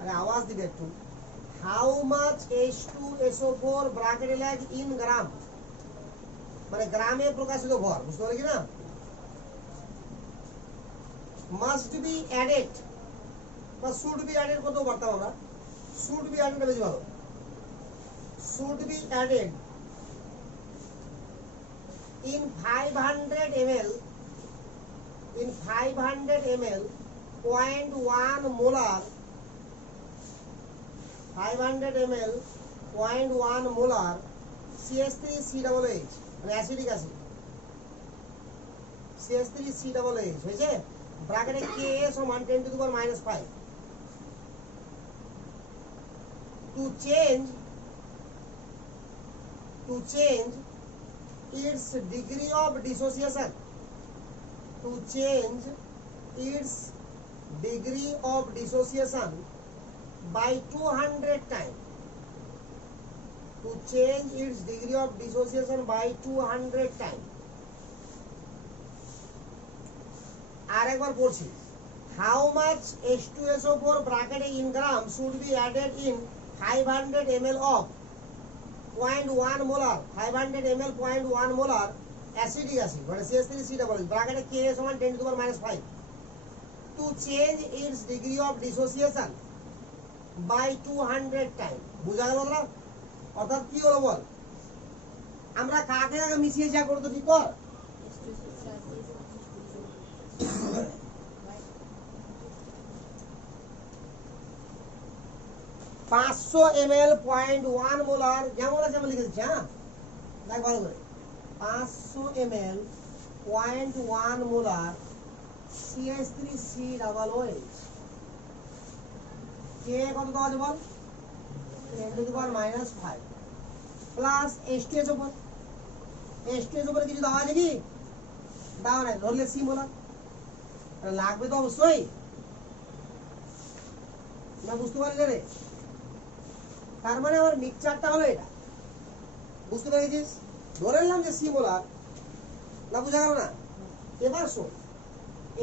আরে আওয়াজ দিবে একটু। হাউ মাচ H2SO4 ব্র্যাকেটে লাগ ইন গ্রাম, মানে গ্রামে প্রকাশিত ভর। বুঝতে পারলি কি না? মাস্ট বি অ্যাডেড বা শুড বি অ্যাডেড কত পারতাম আমরা? শুড বি অ্যাডেড বেশি ভালো। Should be added in 500 ml, in 500 ml 0.1 molar, 500 ml 0.1 molar CH3COOH মানে অ্যাসিডিক অ্যাসিড, CH3COOH হয়েছে। ব্র্যাকেটে Ka সমান 10 to the power minus 5। to change its degree of dissociation, to change its degree of dissociation by 200 times, to change its degree of dissociation by 200 times। আর একবার পড়ছি, how much H2SO4 ব্র্যাকেটে in gram should be added in 500 ml of 0.1 molar, 500 ml 0.1 molar acidic acid মানে CH3COOH ব্র্যাকেটে Ka সমান 10 to the power minus 5 to change its degree of dissociation by 200 times। বুঝা গেল না? অর্থাৎ কি হলো বল? আমরা কাকে কাকে মিশিয়েছি আর করতে ঠিক কর। 500 ml 0.1 মোলার যেমন আছে আমি লিখে দিচ্ছি। হ্যাঁ দেখ ভালো করে, 500 ml 0.1 মোলার CH3COOH কে কত দেওয়া আছে বল? 10 to the power minus 5 plus H2SO4। H2SO4 কিছু দেওয়া আছে কি? দাও নাই, ধরলে C মোলার লাগবে তো অবশ্যই না। বুঝতে পারলি রে? তার মানে আমার মিক্সচারটা হলো এটা। বুঝতে পেরেছিস? ধরে নিলাম যে সি মোলার, না বুঝা গেল না? এবার শোন,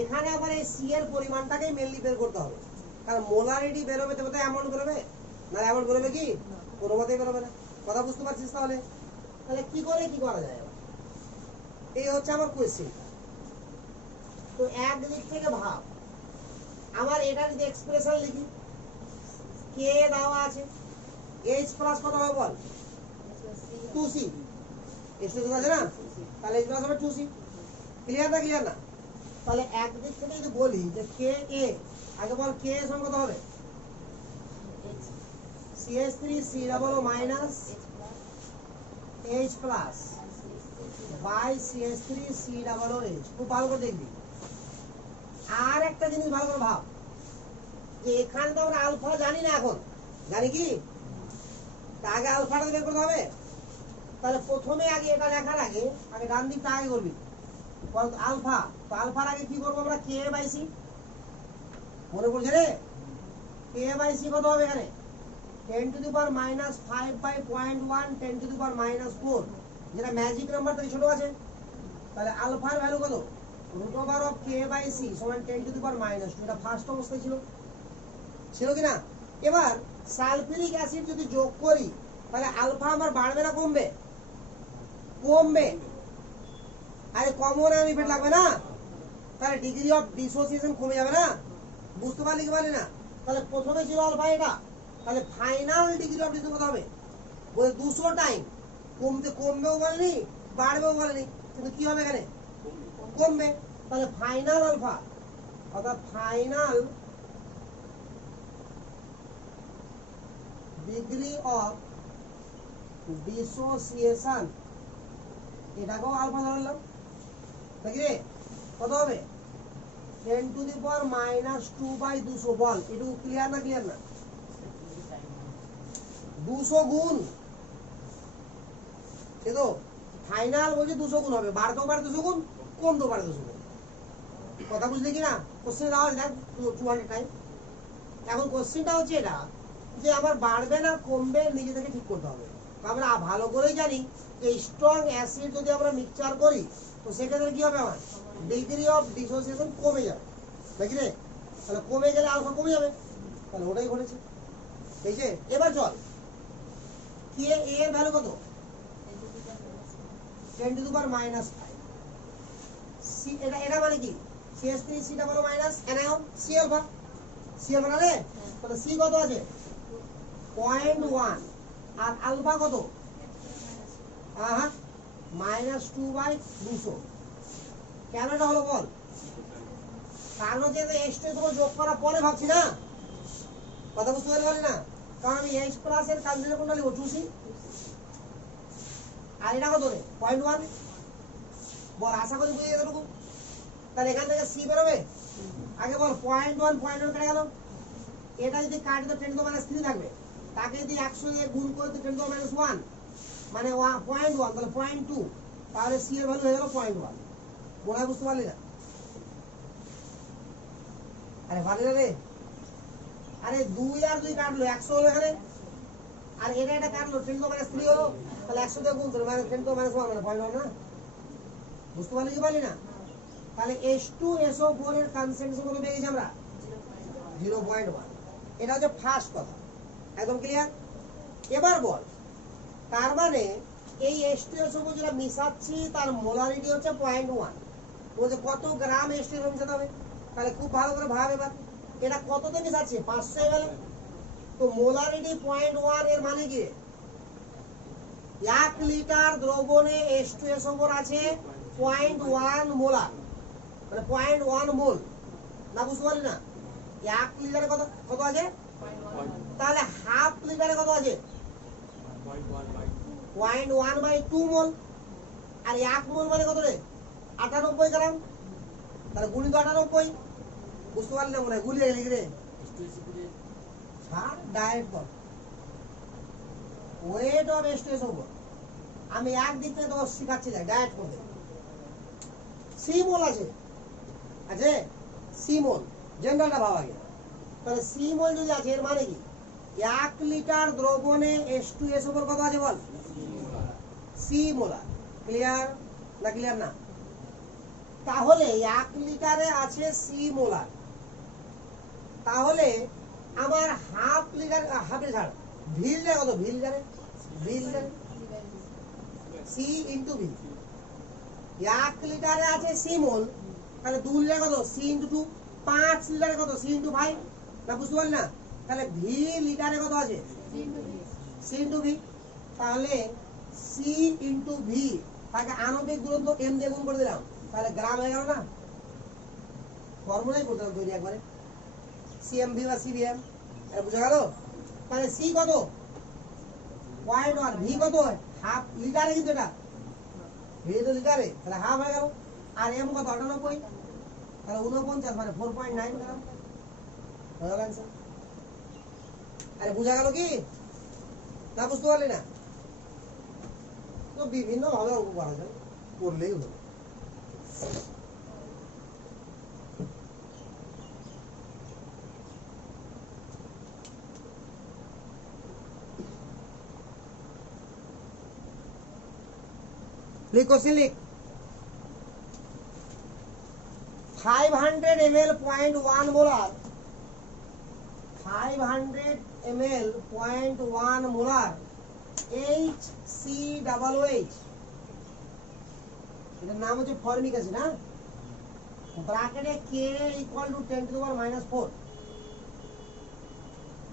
এখানে আবার এই সি এর পরিমাণটাকেই মেনলি বের করতে হবে, কারণ মোলারিটি বেরোবে তবে তো অ্যামাউন্ট বেরোবে না। অ্যামাউন্ট বেরোবে কি? কোনো মতেই বেরোবে না। কথা বুঝতে পারছিস? তাহলে তাহলে কি করা যায় এবার? এই হচ্ছে আমার কোয়েশ্চেন। তো একদিক থেকে ভাব, আমার এটা যদি এক্সপ্রেশন লিখি, কে দেওয়া আছে, H প্লাস কত হবে বল? 2C। H তো আছে না, তাহলে H প্লাস হবে 2C। ক্লিয়ার না? ক্লিয়ার না? তাহলে একদিক থেকে যদি বলি যে Ka, আগে বল Ka সমান কত হবে? CH3COO minus H plus by CH3COOH। খুব ভালো করে দেখবি। আর একটা জিনিস ভালো করে ভাব, যে এখানে তো আমরা আলফা জানি না, এখন জানি কি? আগে আলফাটা বের করতে হবে। তাহলে প্রথমে আগে এটা লেখার আগে ডান দিকটা আগে করবি, আলফা। তো আলফার আগে কি করবো আমরা? Ka by C। মনে পড়ছে রে? কে বাই সি কত হবে এখানে 10 to the power minus 5 by 0.1 10 to the power minus 4, যেটা ম্যাজিক নাম্বার থেকে ছোট আছে। তাহলে আলফার ভ্যালু কত root over of K by C সমান 10 টু দি পাওয়ার মাইনাস 2, এটা ফার্স্ট অবস্থায় ছিল কি না? এবার সালফিউরিক অ্যাসিড যদি যোগ করি তাহলে আলফা আমার বাড়বে না কমবে? কমবে। আরে কমন আয়ন ইফেক্ট লাগবে না, তাহলে ডিগ্রি অফ ডিসোসিয়েশন কমে যাবে না? বুঝতে পারলি কি পারলি না? তাহলে প্রথমে ছিল আলফা এটা, তাহলে ফাইনাল ডিগ্রি অফ ডিসোসিয়েশন কত হবে? ওই 200 টাইম কমবেও বলেনি বাড়বেও বলেনি, কিন্তু কি হবে এখানে? কমবে। তাহলে ফাইনাল আলফা অর্থাৎ ফাইনাল ডিগ্রি অফ ডিসোসিয়েশন, এটাকেও আলফা ধরলাম নাকি রে? কত হবে 10 to the power minus 2 by 200। বল এটুকু ক্লিয়ার না? ক্লিয়ার না? 200 গুণ, এ তো ফাইনাল বলছে 200 গুণ হবে, বাড়তেও পারে 200 গুণ, কমতেও পারে 200 গুণ। কথা বুঝলে কি না? কোশ্চেন দেওয়া আছে দেখ 200 টাইম। এখন কোশ্চেনটা হচ্ছে এটা যে আমার বাড়বে না কমবে নিজে থেকে ঠিক করতে হবে। আমরা ভালো করেই জানি যে স্ট্রং অ্যাসিড যদি আমরা মিক্সচার করি তো সেক্ষেত্রে কি হবে, আমার ডিগ্রি অফ ডিসোসিয়েশন কমে যাবে নাকি রে? তাহলে কমে গেলে আলফা কমে যাবে, তাহলে ওটাই ঘটেছে। ঠিক আছে, এবার চল কে এর ভ্যালু কত 10 to the power minus 5। C এটা মানে কি CH3 C double minus anion C alpha, C alpha না রে? তাহলে সি কত আছে 0.1 আর আলফা কত মাইনাস 2 বাই 200। কেন এটা হলো বল? কারণ হচ্ছে H2 তোমার যোগ করার পরে ভাবছি না, কথা বুঝতে পারলি না? কারণ আমি H প্লাস এর কান্ডের কোনটা লিখব 2C, আর এটা কত রে 0.1। বল আশা করি বুঝে গেছো। তাহলে এখান থেকে সি বেরোবে। আগে বল 0.1 কেটে গেল, এটা যদি কাটি তো 10 টু মাইনাস 3 থাকবে, তাকে যদি 100 দিয়ে গুণ করে তো 10 টু মাইনাস 1 মানে 0.1, তাহলে 0.2, তাহলে সি এর ভ্যালু হয়ে গেল 0.1। মনে বুঝতে পারলি না? আরে পারলি না রে? আরে 2 আর 2 কাটলো 100 হলো এখানে, আর এটা কাটলো 10 টু মাইনাস 3 হলো, তাহলে 100 দিয়ে গুণ করে মানে 10 টু মাইনাস 1 মানে 0.1 না? বুঝতে পারলি কি পারলি না? তাহলে H2SO4 এর কনসেন্ট্রেশন কত পেয়ে গেছি আমরা 0.1। এটা হচ্ছে ফার্স্ট কথা, একদম ক্লিয়ার। এবার বল তার মানে এই H2SO4 যেটা মিশাচ্ছি তার মোলারিটি হচ্ছে 0.1। বলছে কত গ্রাম H2SO মিশাতে হবে, তাহলে খুব ভালো করে ভাব। এবার এটা কততে মিশাচ্ছি 500 ml, তো মোলারিটি 0.1 এর মানে কি 1 লিটার দ্রবণে H2SO4 আছে 0.1 মোলার, মানে 0.1 মোল না? বুঝতে পারলি না? 1 লিটারে কত কত আছে, তাহলে হাফ লিটারে কত আছে 0.1 বাই 2 মোল, আর 1 মোল মানে কত রে 98 গ্রাম, তাহলে গুণিত 98। বুঝতে পারলি না? মনে হয় গুলিয়ে গেলি রে। ডায়েট কর ওয়েট অফ H2SO4, আমি একদিক থেকে তোমার শিখাচ্ছি ডায়েট করতে। সি মোল আছে, আছে সি মোল, জেনারেলটা ভাবা আগে। তাহলে সি মোল যদি আছে এর মানে কি 1 লিটার দ্রবণে H2SO4 কত আছে বল সি মোলার। ক্লিয়ার না? ক্লিয়ার না? তাহলে 1 লিটারে আছে সি মোলার, তাহলে আমার হাফ লিটার হাফে ছাড় ভি লিটার কত, ভি লিটারে সি ইন্টু ভি। 1 লিটারে আছে সি মোল, তাহলে 2 লিটার কত সি ইন্টু 2, 5 লিটারে কত সি ইন্টু 5 না? বুঝতে পারলি না? তাহলে ভি লিটারে কত আছে সি ইন্টু ভি, তাহলে সি ইন্টু ভি তাকে আণবিক দূরত্ব এম দিয়ে গুণ করে দিলাম, তাহলে গ্রাম হয়ে গেল না? ফর্মুলাই করতে হবে তৈরি একবারে, সিএমভি বা সিভিএম। এটা বুঝা গেল? তাহলে সি কত 0.1, ভি কত হাফ লিটারে, কিন্তু এটা ভি তো লিটারে, তাহলে হাফ হয়ে গেল, আর এম কত 98, তাহলে 49 মানে 4.9 গ্রাম হয়ে গেল অ্যান্সার। আরে বুঝা গেল কি না? বুঝতে পারলি না? তো বিভিন্ন ভাবে অঙ্ক করা যায়, করলেই হলো। लिख क्वेश्चन लिख 500 ml 0.1 molar 500 ml 0.1 molar HCOOH এটার নাম হচ্ছে ফর্মিক অ্যাসিড না ব্র্যাকেটে Ka equal to 10 to the power minus 4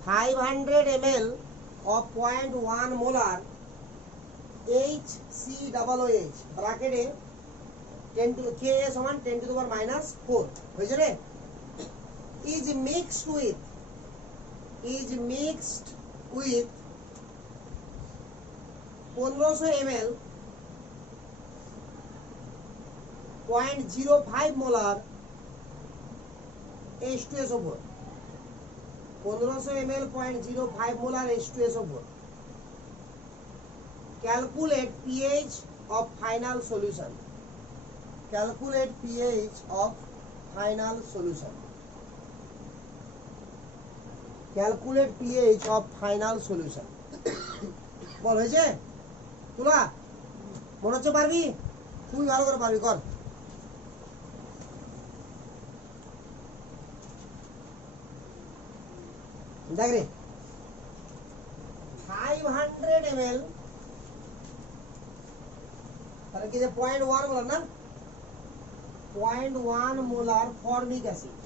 500 ml of 0.1 molar HCOOH ব্র্যাকেটে 10 to Ka সমান 10 to the power minus 4 হয়েছে রে is mixed with 1500 ml 0.05 molar H2SO4 1500 ml 0.05 molar H2SO4 calculate pH of final solution calculate pH of final solution calculate pH of final solution বল হয়েছে তুলা মনে হচ্ছে পারবি খুবই ভালো করে পারবি কর দেখ রে 500 ml তাহলে কি যে 0.1 মোলার না 0.1 মোলার ফর্মিক অ্যাসিড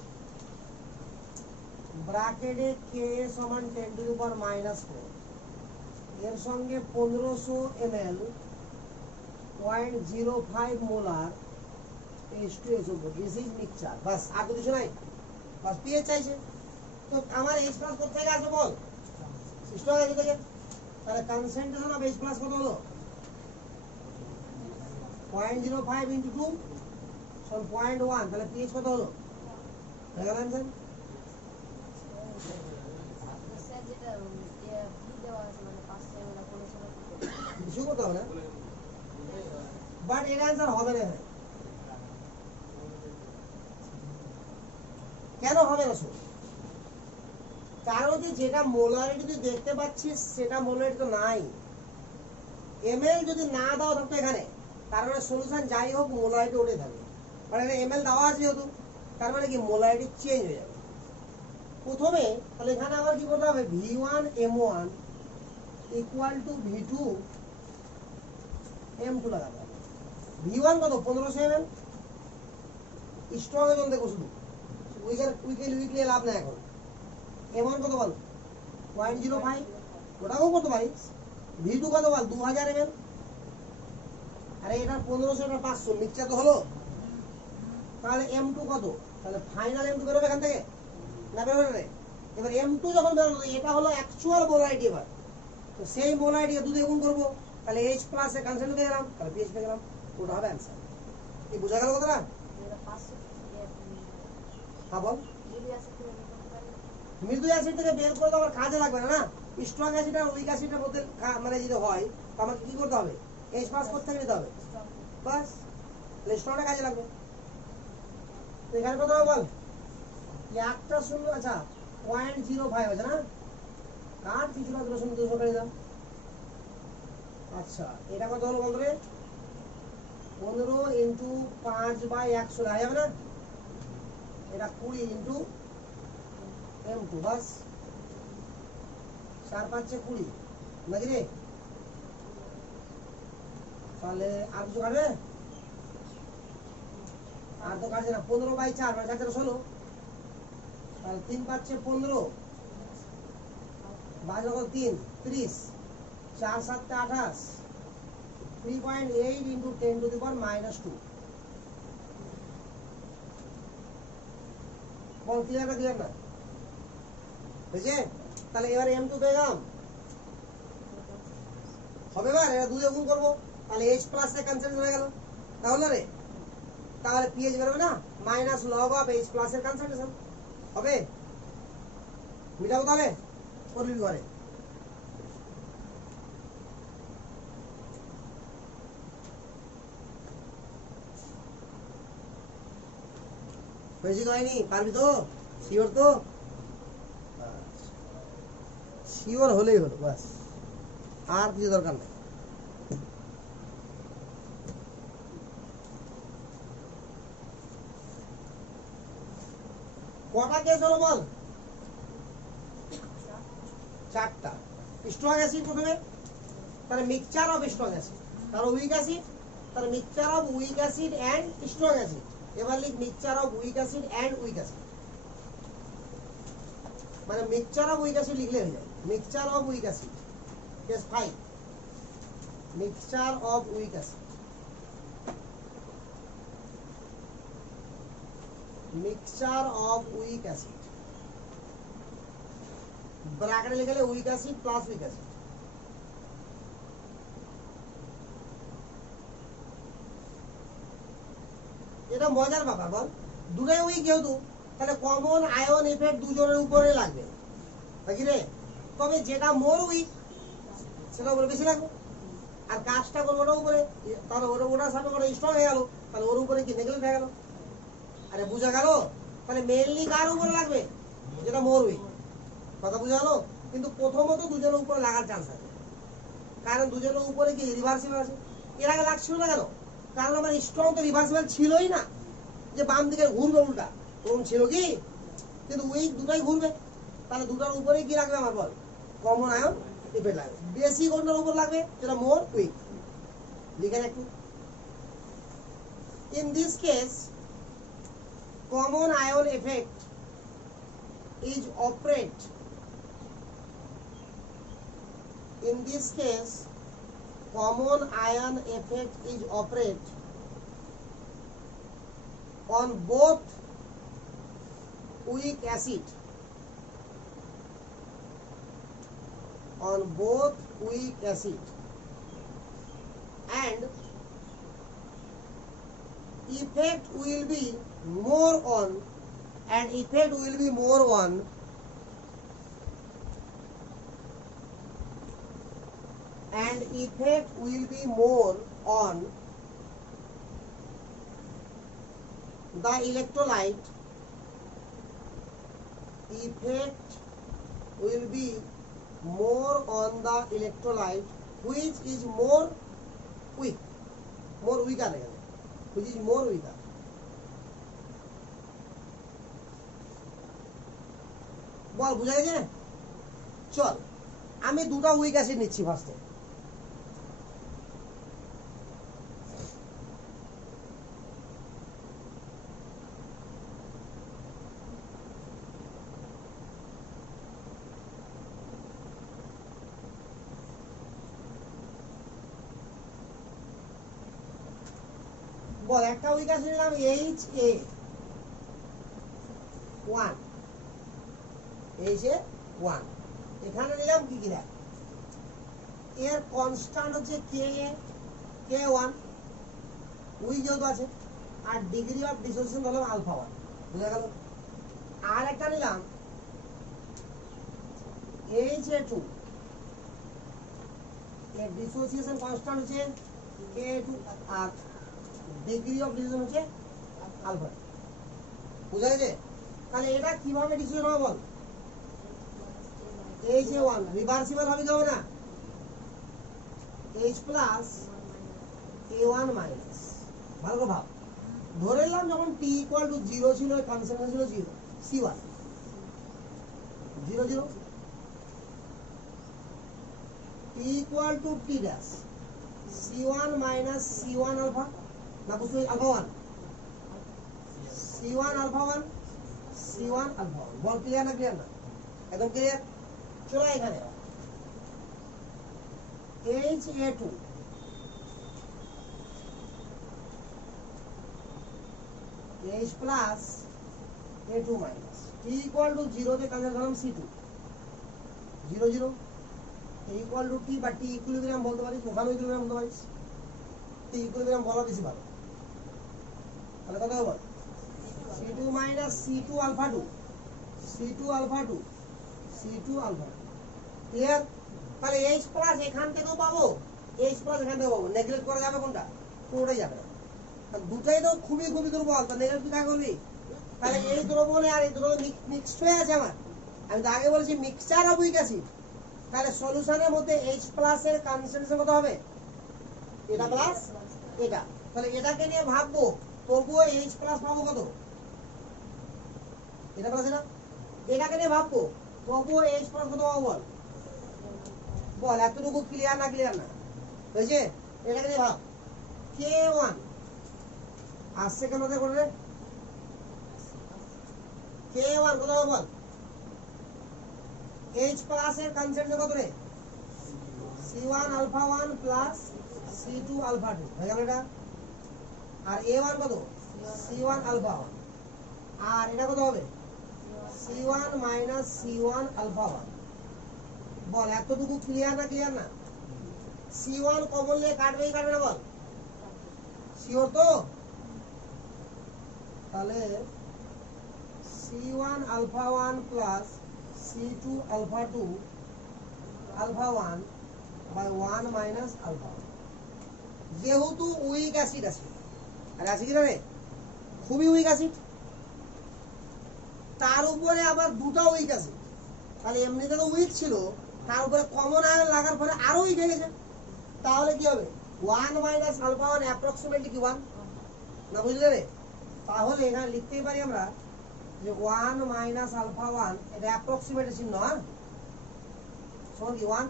ব্র্যাকেটে Ka সমান 10 to the power minus 4 এর সঙ্গে 1500 ml 0.05 molar H2SO4 this is mixture বাস আর কিছু নাই বাস pH চাইছে তো আমার H+ কত থেকে আসবে বল সিস্টেম আছে থেকে তাহলে কনসেন্ট্রেশন অফ H+ কত হলো 0.05 into 2 সমান 0.1 তাহলে pH কত হলো হয়ে গেল आंसर কিছু করতে হবে না বাট এর आंसर হবে না কেন হবে না শুন কারণ যেটা মোলারিটি তুই দেখতে পাচ্ছিস সেটা মোলারিটি তো নাই ml যদি না দাও থাকতো এখানে তার মানে সলিউশন যাই হোক মোলারিটি ওঠে থাকবে মানে এটা ml দেওয়া আছে যেহেতু তার মানে কি মোলারিটি চেঞ্জ হয়ে যাবে প্রথমে তাহলে এখানে আবার কি করতে হবে V1 M1 equal to V2 M2 লাগাতে হবে V1 কত 1500 ml স্ট্রং এর জন্য দেখো শুধু উইকলি লাভ না এখন M1 কত বল 0.05 ওটাও কত পারিস V2 কত বল 2000 ml আরে এটা 1500 এটা 500 মিক্সচার তো হলো তাহলে M2 কত তাহলে ফাইনাল M2 বের হবে এখান থেকে না বের হবে না এবার M2 যখন বের হবে এটা হলো অ্যাকচুয়াল মোলারিটি এবার তো সেই মোলারিটি দুধে গুণ করব তাহলে H+ এর কনসেন্ট্রেশন পেয়ে গেলাম তাহলে pH পেয়ে গেলাম ওটা হবে आंसर কি বোঝা গেল কথাটা হ্যাঁ বল মৃদু অ্যাসিড থেকে বের করে আবার কাজে লাগবে না স্ট্রং অ্যাসিড আর উইক অ্যাসিডের মধ্যে মানে যদি হয় তো আমাকে কি করতে হবে H+ করতে নিতে হবে বাস স্ট্রংটা কাজে লাগবে তো এখানে কত হবে বল একটা শূন্য আচ্ছা 0.05 আছে না কাট কিছু না 200 করে দাও আচ্ছা এটা কত হলো বল রে 15 into 5/100 হয়ে যাবে না এটা 20 into M2 বাস 4 5 20 নাকি রে তাহলে আর কিছু কাটবে আর তো কাটছে না 15/4 মানে 4 16 তাহলে 3 5 15 5 কত 3 30 4 7 28 3.8 into 10 to the power minus 2 বল ক্লিয়ার না ক্লিয়ার না বুঝে তাহলে এবারে M2 পেয়ে গেলাম হবে এবার এটা দুধে গুণ করব তাহলে H+ এর কনসেন্ট্রেশন হয়ে গেল তাহলে রে তাহলে pH বের হবে না মাইনাস লগ অফ H+ এর কনসেন্ট্রেশন হবে মিটাবো তাহলে করবি ঘরে হয়েছে তো হয়নি পারবি তো শিওর তো শিওর হলেই হলো বাস আর কিছু দরকার নেই কেস হলো বল? চারটা। স্ট্রং অ্যাসিড প্রথমে, তাহলে মিক্সচার অফ স্ট্রং অ্যাসিড, তাহলে উইক অ্যাসিড, তাহলে mixture of weak acid and strong acid. এবার লিখ mixture of weak acid and weak acid, মানে মিক্সচার অফ উইক অ্যাসিড লিখলে হয়ে যায়। Mixture of weak acid, case 5, mixture of weak acid, mixture of weak acid, ব্র্যাকেটে লিখলে weak acid plus weak acid. এটা মজার ব্যাপার বল, দুটোই উইক যেহেতু, তাহলে কমন আয়ন এফেক্ট দুজনের উপরে লাগবে নাকি রে? তবে যেটা মোর উইক সেটা উপরে বেশি লাগবে, আর কাজটা করবো ওটার উপরে, তাহলে ওটার সাথে ওটা স্ট্রং হয়ে গেল, তাহলে ওর উপরে কি নেগলেক্ট হয়ে গেল? আরে বুঝা গেল? তাহলে মেনলি কার উপরে লাগবে? যেটা মোর উইক। কথা বুঝা গেল? কিন্তু প্রথমত দুজনের উপরে লাগার চান্স আছে, কারণ দুজনের উপরে কি রিভার্সিবল আছে। এর আগে লাগছিল না কেন? কারণ আমার স্ট্রং তো রিভার্সিবল ছিলই না, যে বাম দিকে ঘুরবে উল্টা, ওরকম ছিল কি? কিন্তু উইক দুটাই ঘুরবে, তাহলে দুটার উপরে কি লাগবে আমার বল? কমন আয়ন এফেক্ট লাগবে। বেশি কোনটার উপর লাগবে? যেটা মোর উইক। লিখেন একটু। In this case common ion effect is operate, in this case common ion effect is operate on both weak acid, on both weak acid, and effect will be more on, and effect will be more on and effect will be more on the electrolyte, effect will be more on the electrolyte which is more weak, more weaker, which is more weaker. বল বুঝা গেছে? চল আমি দুটো উইক অ্যাসিড নিচ্ছি ফার্স্টে। বল একটা উইক অ্যাসিড নিলাম HA1, HA1, এখানে নিলাম কি কি দেখ, এর কনস্ট্যান্ট হচ্ছে Ka1, উইক যেহেতু আছে, আর ডিগ্রি অফ ডিসোসিয়েশন হলো আলফা 1, বুঝা গেল? আর একটা নিলাম HA2, এর ডিসোসিয়েশন কনস্ট্যান্ট হচ্ছে Ka2 আর ডিগ্রি অফ ডিসোসিয়েশন হচ্ছে আলফা, বুঝা গেছে? তাহলে এটা কিভাবে ডিসোসিয়েশন হবে বল? HA1 রিভার্সিবল হবে কি হবে না? H প্লাস A1 মাইনাস, ভালো করে ভাব। ধরে নিলাম যখন T ইকুয়াল টু 0 ছিল, কনস্ট্যান্ট ছিল 0, C1 0 0, T equal to T dash, C1 minus C1 alpha, না বুঝতে alpha 1, C1 alpha 1, C1 alpha 1। বল ক্লিয়ার না? ক্লিয়ার না? একদম ক্লিয়ার? চলো এখানে HA2 H plus A2 minus, T equal to 0 তে কাজে ধরলাম C2 0 0, T equal to T বা T ইকুইলিব্রিয়াম বলতে পারিস, ওখানে ইকুইলিব্রিয়াম বলতে পারিস, T ইকুইলিব্রিয়াম বলা বেশি ভালো। তাহলে কত হবে? C2 minus C2 alpha 2, C2 alpha 2, C2 alpha. Clear? তাহলে H প্লাস এখান থেকেও পাবো, H প্লাস এখান থেকেও পাবো, নেগলেক্ট করা যাবে কোনটা? কোনটাই যাবে না, দুটাই তো খুবই খুবই দুর্বল, তা নেগলেক্ট কাকে করবি? তাহলে এই দ্রবণে আর এই দ্রবণ মিক্সড হয়ে আছে আমার, আমি তো আগে বলেছি মিক্সচার অফ উইক অ্যাসিড। তাহলে সলিউশনের মধ্যে H প্লাস এর কনসেন্ট্রেশন কত হবে? এটা প্লাস এটা, তাহলে এটাকে নিয়ে ভাববো, তবুও H প্লাস পাবো কত? এটা প্লাস এটা, এটাকে নিয়ে ভাববো, তবুও এইচ প্লাস কত পাবো বল? বল এতটুকু ক্লিয়ার না ক্লিয়ার না হয়েছে? এটাকে নিয়ে ভাব, K1 আসছে কেন ওদের করে রে? K1 কত হবে বল? H প্লাস এর কনসেন্ট্রেশন কত রে? C1 alpha 1 plus C2 alpha 2 হয়ে গেল এটা। আর A1 কত? C1 alpha 1। আর এটা কত হবে? C1 minus C1 alpha 1। বল এতটুকু ক্লিয়ার না ক্লিয়ার না? C1 কমন নিয়ে কাটবেই কাটবে না বল? শিওর তো? তাহলে C1 alpha 1 plus C2 alpha 2 alpha 1 by 1 minus alpha 1। যেহেতু উইক অ্যাসিড আছে, আর আছে কি না রে? খুবই উইক অ্যাসিড, তার উপরে আবার দুটো উইক আছে, তাহলে এমনিতে তো উইক ছিল, তার উপরে কমন আয়ন লাগার পরে আরো উইক হয়ে গেছে। তাহলে কি হবে? 1 মাইনাস আলফা 1 অ্যাপ্রক্সিমেটলি কি 1 না? বুঝলে রে? তাহলে এখানে লিখতেই পারি আমরা যে 1 মাইনাস আলফা 1 এটা অ্যাপ্রক্সিমেট চিহ্ন, হ্যাঁ সমান কি 1।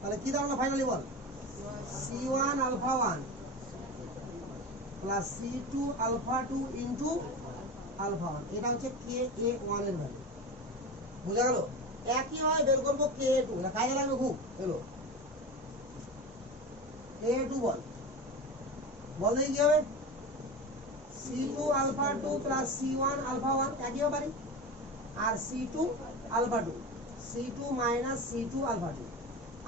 তাহলে কি দাঁড়ালো ফাইনালি বল? C1 alpha 1 plus C2 alpha 2 into alpha 1। এটা হচ্ছে Ka1 এর ভ্যালু। বুঝা গেল? একই হয় বের করবো Ka2, না কাজে লাগবে খুব। এলো Ka2 বল, বল দেখি কি হবে? C2 alpha 2 plus C1 alpha 1 একই হবে, আর C2 alpha 2 C2 minus C2 alpha 2।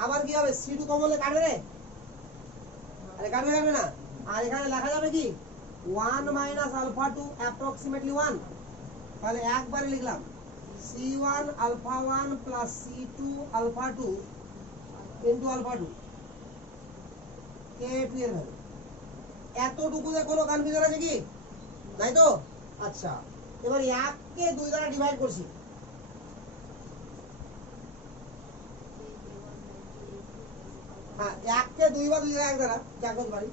আবার কি হবে? C2 কমলে কাটবে রে? আরে কাটবে কাটবে না? আর এখানে লেখা যাবে কি 1 মাইনাস আলফা 2 অ্যাপ্রক্সিমেটলি 1। তাহলে একবারে লিখলাম C1 alpha 1 plus C2 alpha 2 into alpha 2 K2 এর ভ্যালু। এতটুকুতে কোনো কনফিউশন আছে কি? নাই তো? আচ্ছা, এবার 1 কে 2 দ্বারা ডিভাইড করছি। হ্যাঁ, 1 কে 2 বা 2 1 দ্বারা যা করতে পারি।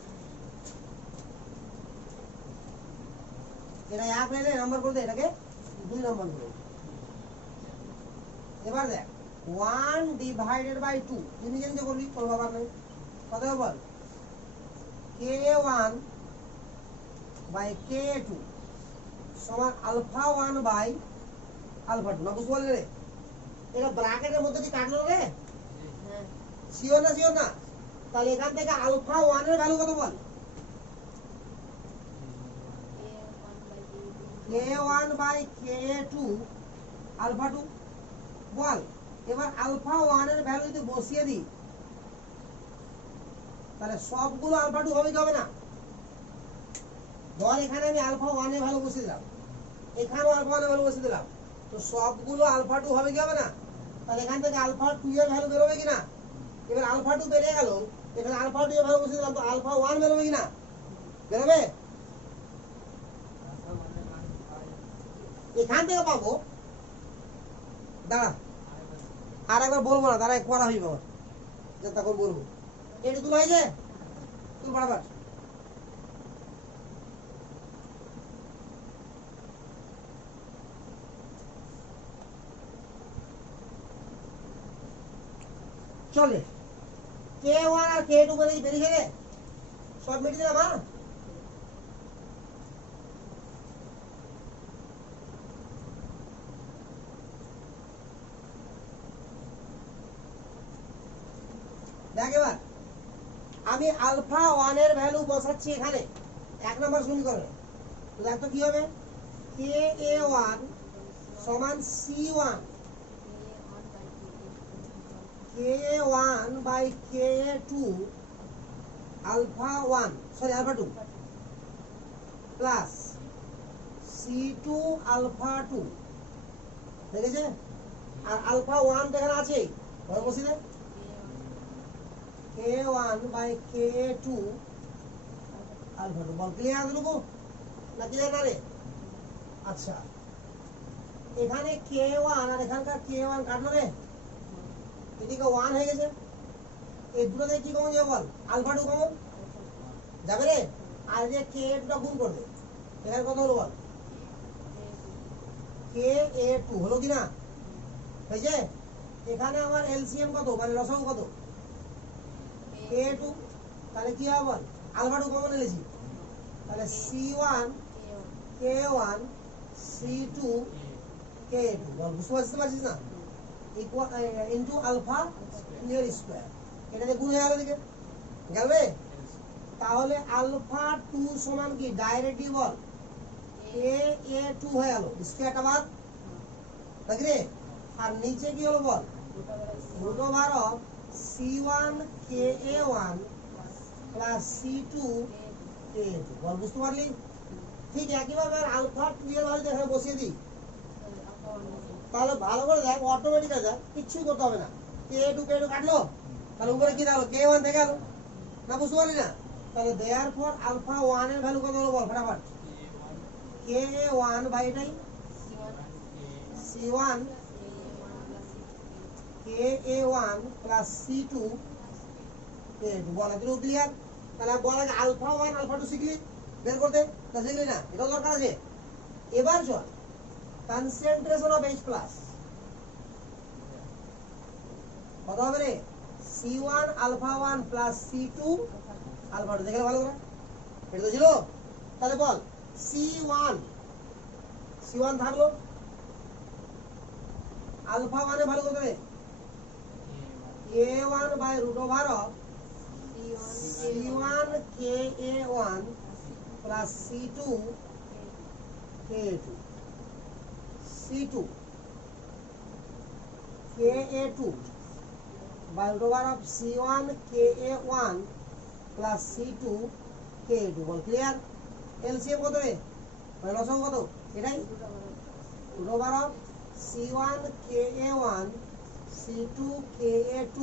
এটা 1 নিলে নাম্বার করতে, এটাকে 2 নাম্বার করব। এবার দেখ 1 ডিভাইডেড বাই 2 তুই নিজে নিজে করবি, কোনো ব্যাপার নেই। কত হবে বল? K1 বাই K2 সমান আলফা 1 বাই আলফা 2। না বুঝতে পারলি রে? এটা ব্র্যাকেটের মধ্যে কি কাটলো রে? শিওর না শিওর না? তাহলে এখান থেকে আলফা 1 এর ভ্যালু কত বল? K1 বাই K2 আলফা 2 বল। এবার আলফা 1 এর ভ্যালু যদি বসিয়ে দিই, তাহলে সবগুলো আলফা 2 হবে কি হবে না? ধর এখানে আমি আলফা 1 এর ভ্যালু বসিয়ে দিলাম, এখানেও আলফা 1 এর ভ্যালু বসিয়ে দিলাম, তো সবগুলো আলফা 2 হবে কি হবে না? তাহলে এখান থেকে আলফা 2 এর ভ্যালু বেরোবে কি না? এবার আলফা 2 বেরিয়ে গেল, এখানে আলফা 2 এর ভ্যালু বসিয়ে দিলাম, তো আলফা 1 বেরোবে কি না? বেরোবে। এখান থেকে পাবো, দাঁড়া আর একবার বলবো না, দাঁড়া করা হইব আমার, যে তখন বলবো। এটা তুলো হয়েছে, তুল বরাবর। চলে K1 আর K2 বেরিয়ে গেলে সব মিটিয়ে দিলাম। হ্যাঁ, দেখ এবার আমি আলফা 1 এর ভ্যালু বসাচ্ছি এখানে 1 নম্বর সমীকরণে। তো দেখ তো কি হবে? Ka1 সমান C1 Ka1 by Ka2 alpha 1 sorry alpha 2 plus C2 alpha 2। দেখেছে? আর আলফা 1 তো এখানে আছে, ঘরে বসি দে। K1 বাই K2 আলফা 2 বল ক্লিয়ার এতটুকু না ক্লিয়ার না রে? আচ্ছা, এখানে K1 আর এখানকার K1 কাটলো রে, এদিকে 1 হয়ে গেছে। এই দুটো থেকে কি কমন যাবে বল? আলফা 2 কমন যাবে রে। আর যে K2 টা গুণ করবে, এখানে কত হলো বল? K Ka2 হলো কি না? হয়েছে? এখানে আমার এলসিএম কত, মানে লসাগু কত? Ka2, তাহলে কি হবে বল? আলফা 2 কমন এনেছি, তাহলে C1 K1 C2 K2 বল, বুঝতে পারছিস না? ইকুয়াল ইনটু আলফা এর স্কয়ার, এটাতে গুণ হয়ে গেল, দিকে গেলবে। তাহলে আলফা 2 সমান কি ডাইরেক্টলি বল Ka2 হয়ে গেল, স্কয়ারটা বাদ নাকি রে? আর নিচে কি হলো বল, root over of C1 Ka1 plus C2 K2 বল, বুঝতে পারলি? ঠিক একইভাবে আলফা 2 এর ভ্যালু এখানে বসিয়ে দিই, তাহলে ভালো করে দেখ, অটোমেটিক আছে, কিচ্ছুই করতে হবে না। K2 কাটলো, তাহলে উপরে কি দাঁড়ালো, K1 থেকে গেল না, বুঝতে পারলি না? তাহলে দেয়ারফর আলফা 1 এর ভ্যালু কত হলো বল ফটাফট, Ka1 বাই এটাই C1 Ka1 plus C2 K2 বল, এত ক্লিয়ার? তাহলে বল আগে আলফা 1 আলফা 2 শিখলি বের করতে, তা শিখলি না, এটা দরকার আছে। এবার চল কনসেন্ট্রেশন অফ H প্লাস কত হবে রে, C1 alpha 1 plus C2 alpha 2, দেখলে ভালো করে, এটা তো ছিল। তাহলে বল C1 থাকলো, আলফা 1 এ ভালো কত রে, A1 by root over of C1 Ka1 plus C2 K2 C2 Ka2 by root over of C1 Ka1 plus C2 K2 ball, clear? LCM কত রে, মানে লসাগু কত, এটাই root over of C1 Ka1 C2 Ka2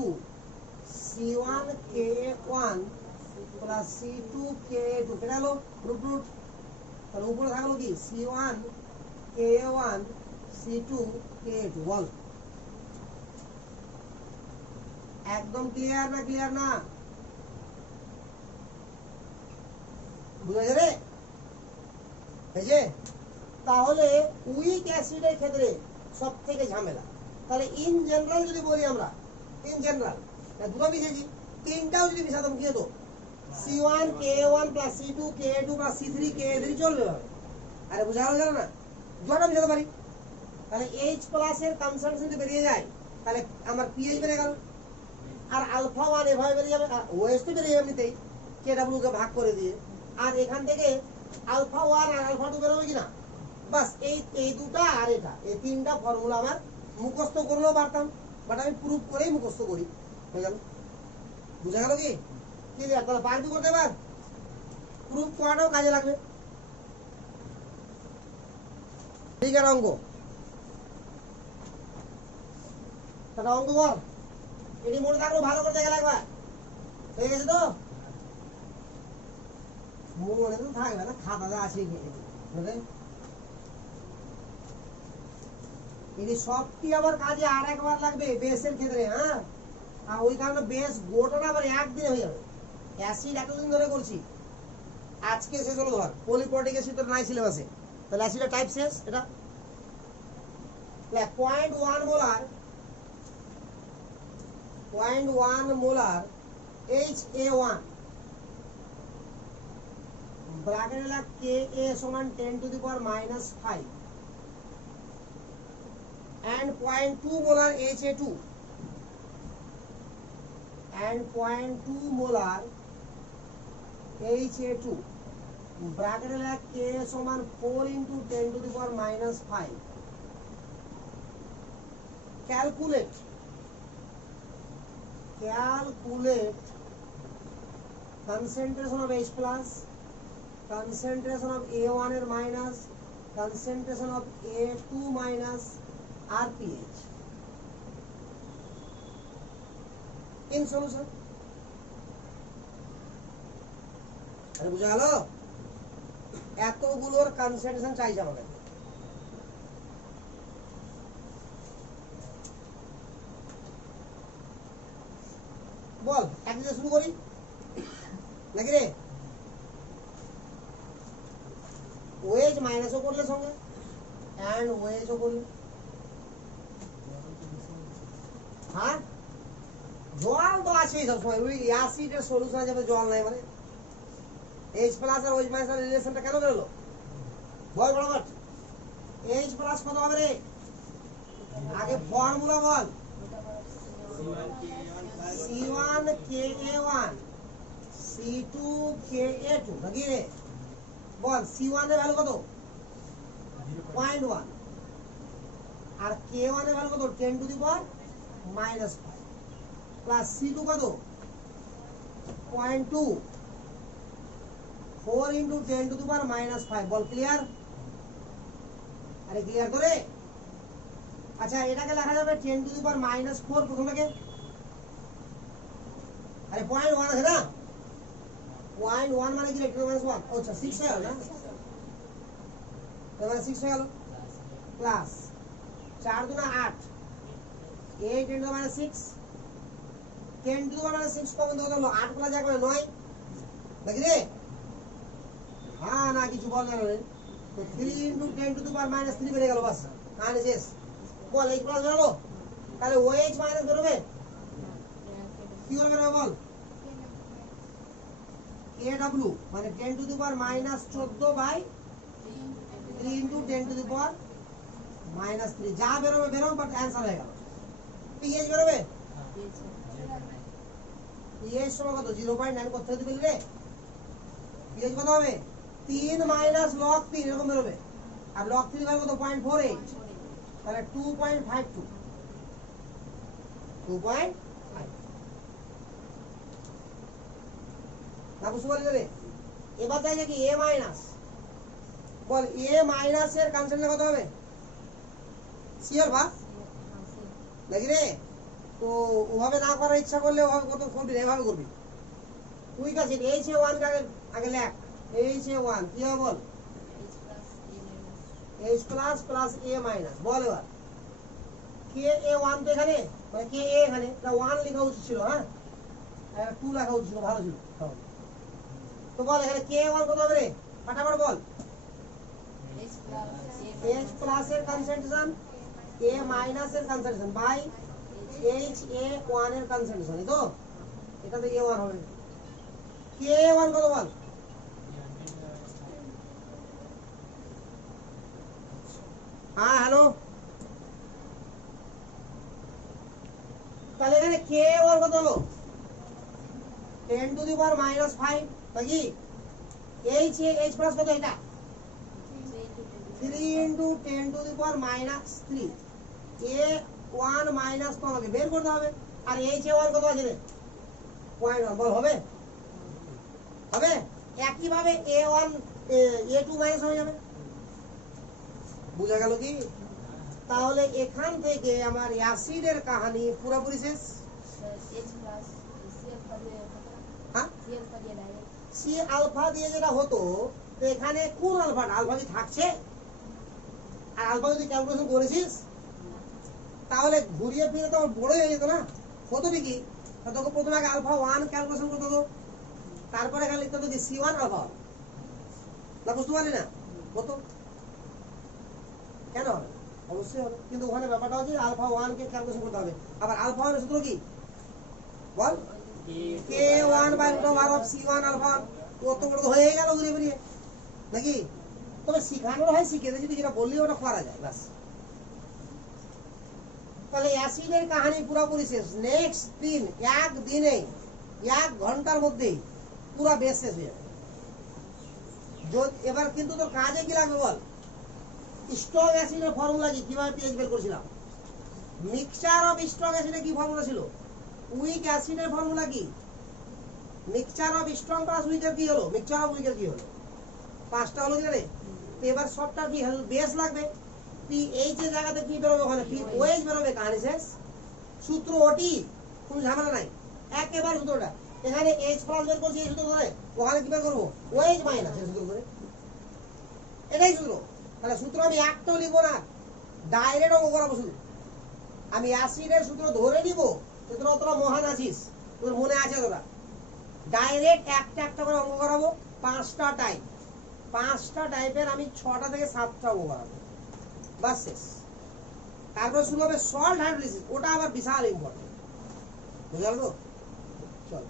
C1 Ka1 plus C2 Ka2, কেটে গেল রুট, তাহলে উপরে থাকলো কি C1 Ka1 C2 Ka2 বল, একদম ক্লিয়ার না? ক্লিয়ার না? বুঝা রে? এই যে তাহলে উইক অ্যাসিডের ক্ষেত্রে সব থেকে ঝামেলা। তাহলে ইন জেনারেল যদি বলি আমরা, ইন জেনারেল দুটো মিশিয়েছি, তিনটাও যদি মিশাতাম কি হতো, C1 Ka1 plus C2 Ka2 plus C3 Ka3 চলবে ভাবে। আরে বুঝা গেল না? দুটো মিশাতে পারি, তাহলে H প্লাস এর কনসেন্ট্রেশন যদি বেরিয়ে যায়, তাহলে আমার pH বেড়ে গেল, আর আলফা 1 এভাবে বেরিয়ে যাবে, আর OH তো বেরিয়ে যাবে এমনিতেই Kw কে ভাগ করে দিয়ে, আর এখান থেকে আলফা 1 আর আলফা 2 বেরোবে কিনা, বাস এই দুটো আর এটা, এই তিনটা ফর্মুলা আমার মুখস্থ করলেও পারতাম, বাট আমি প্রুফ করেই মুখস্থ করি, হয়ে গেল। বুঝা গেল কি? ক্লিয়ার? তাহলে পারবি করতে, এবার প্রুফ করাটাও কাজে লাগবে। ঠিক আছে, অঙ্ক তাহলে অঙ্ক কর, এটি মনে থাকলো, ভালো করে দেখে লাগবে, হয়ে গেছে তো? মনে তো থাকবে না, খাতাতে আছে এটি সবটি আবার কাজে আর একবার লাগবে বেসের ক্ষেত্রে, হ্যাঁ? আর ওই কারণে বেস গোটাটা আবার একদিনে হয়ে যাবে। অ্যাসিড এতদিন ধরে করছি, আজকে শেষ হলো, ধর পলিপ্রোটিক অ্যাসিড তো নাই সিলেবাসে, তাহলে অ্যাসিডের টাইপ শেষ। এটা 0.1 মোলার HA1 ব্র্যাকেটে লাগ Ka সমান 10 to the power -5 and 0.2 molar HA2 and 0.2 molar HA2 ব্র্যাকেটে লাগ Ka সমান 4 into 10 to the power -5. Calculate concentration of H plus, concentration of A1 এর minus, concentration of A2 minus R pH in solution। আরে বুঝা গেল? এতগুলোর কনসেন্ট্রেশন চাইছে আমাদের। বল এক দিয়ে শুরু করি নাকি রে? ওয়েজ মাইনাসও করলে সঙ্গে অ্যান্ড ওয়েজও করলে। হ্যাঁ জল তো আছেই সবসময়, ওই অ্যাসিডের সলিউশন যাবে জল নাই মানে এইচ প্লাস আর ওইচ মাইনাস রিলেশনটা কেন বেরোলো বল বরাবর? এইচ প্লাস কত হবে রে? আগে ফর্মুলা বল। C1 KA1 C2 KA2 নাকি রে? বল C1 এর ভ্যালু কত? 0.1 আর K1 এর ভ্যালু কত? 10 to the power -5 plus C2 কত? 0.2 4 into 10 to the power -5। Ball clear? আরে ক্লিয়ার করে। আচ্ছা এটাকে লেখা যাবে 10 টু দি পাওয়ার -4 প্রথমটাকে। আরে 0.1 আছে না? 0.1 মানে কি রে? 2 - 1 আচ্ছা 6 হয়ে গেল না? এবারে 6 হয়ে গেল plus 4 দুনা 8 8 into -6 10 to the power -6 common দেওয়া হলো 8 প্লাস 1 মানে 9 নাকি রে? হ্যাঁ না কিছু বল না রে। তো 3 ইনটু 10 টু দি পাওয়ার -3 বেরিয়ে গেল বাস কানে শেষ। বল এইচ প্লাস বেরোলো, তাহলে ওএইচ মাইনাস বেরোবে। কি করে বেরোবে বল? KW মানে 10 to the power -14 by 3 into 10 to the power -3 যা বেরোবে বেরোবে, বাট অ্যান্সার হয়ে গেল। পিএইচ বেরোবে। পিএইচ সমান কত? 0.9 করতে দিবি রে। পিএইচ কত হবে? 3 মাইনাস লগ 3 এরকম বেরোবে। আর লগ 3 এর কত? 0.48 তাহলে 2.52 2.5 না বুঝতে পারলি রে? এবার তাই নাকি এ মাইনাস। বল এ মাইনাস এর কনসেন্ট্রেশন কত হবে? সি আর ভাগ নাকি রে? তো ওভাবে না করার ইচ্ছা করলে ওভাবে কত করবি, এভাবে করবি। তুই কাছে এইচ এ 1 আগে লেখ। এইচ এ 1 কি হবে বল? এইচ প্লাস প্লাস এ মাইনাস। বল এবার কে এ 1 তো এখানে, মানে কে এ এখানে, তা 1 লেখা উচিত ছিল। হ্যাঁ 2 লেখা উচিত ছিল, ভালো ছিল। তো বল এখানে কে এ 1 কত হবে রে? ফাটাফাট বল। এইচ প্লাস এর কনসেন্ট্রেশন এ মাইনাস এর কনসেন্ট্রেশন বাই এইচ এ 1 এর কনসেন্ট্রেশন, এই তো এটা তো এ 1 হবে। কে এ 1 কত বল? হ্যাঁ হ্যালো, তাহলে এখানে কে এ 1 কত হলো? 10 টু দি পাওয়ার -5 নাকি? এইচ এ এইচ প্লাস কত? এটা 3 into 10 to the power -3 A 1 minus তো আমাকে বের করতে হবে। আর এইচ এ 1 কত আছে রে? 0.1। বল হবে? হবে। একই ভাবে এ 1 এ 2 মাইনাস হয়ে যাবে। বুঝা গেল কি? তাহলে এখান থেকে আমার অ্যাসিডের কাহিনী পুরোপুরি শেষ। হ্যাঁ সি আলফা দিয়ে যেটা হতো, তো এখানে কোন আলফা? আলফা কি থাকছে? আর আলফা যদি ক্যালকুলেশন করেছিস তাহলে ঘুরিয়ে ফিরে তো বড় হয়ে যেত না? হতো কি? তোকে প্রথমে আগে আলফা 1 ক্যালকুলেশন করতে হতো, তারপরে এখানে লিখতে হতো কি C1 আলফা। না বুঝতে পারলি না? হতো কেন হবে? অবশ্যই হবে, কিন্তু ওখানে ব্যাপারটা হচ্ছে আলফা 1 কে ক্যালকুলেশন করতে হবে। আবার আলফা 1 এর সূত্র কি বল? K1 by root over of C1 alpha. কত বড় হয়ে গেল ঘুরিয়ে ফিরিয়ে নাকি? তবে শিখানোর হয়, শিখে যদি যেটা বললি ওটা করা যায় বাস। তাহলে অ্যাসিডের কাহিনী পুরোপুরি শেষ। নেক্সট দিন একদিনে 1 ঘন্টার মধ্যেই পুরো বেস শেষ হয়ে যাবে। এবার কিন্তু তোর কাজে কি লাগবে বল? স্ট্রং অ্যাসিডের ফর্মুলা কি? কিভাবে পিএইচ বের করেছিলাম? মিক্সচার অফ স্ট্রং অ্যাসিডের কি ফর্মুলা ছিল? উইক অ্যাসিডের ফর্মুলা কি? মিক্সচার অফ স্ট্রং প্লাস উইকের কি হলো? মিক্সচার অফ উইকের কি হলো? 5টা হলো কি রে? তো এবার সবটা কি বেস লাগবে। পিএইচ এর জায়গাতে কি বেরোবে? ওখানে পিওএইচ বেরোবে, কাহিনী শেষ। সূত্র ওটি, কোনো ঝামেলা নাই, একেবারে সূত্রটা। এখানে এইচ প্লাস বের করছি এই সূত্র ধরে, ওখানে কি বের করবো? ওএইচ মাইনাস এই সূত্র ধরে, এটাই সূত্র। তাহলে সূত্র আমি একটাও লিখবো না, ডাইরেক্ট অঙ্ক করাবো শুধু। আমি অ্যাসিডের সূত্র ধরে নিব, সূত্র তোরা মহান আছিস, তোর মনে আছে তোরা। ডাইরেক্ট একটা একটা করে অঙ্ক করাবো, 5টা টাইপ। 5টা টাইপের আমি 6টা থেকে 7টা অঙ্ক করাবো। বাস শেষ। তারপর শুরু হবে সল্ট হাইড্রোলিসিস, ওটা আবার বিশাল ইম্পর্টেন্ট। বুঝা গেল তো? চল।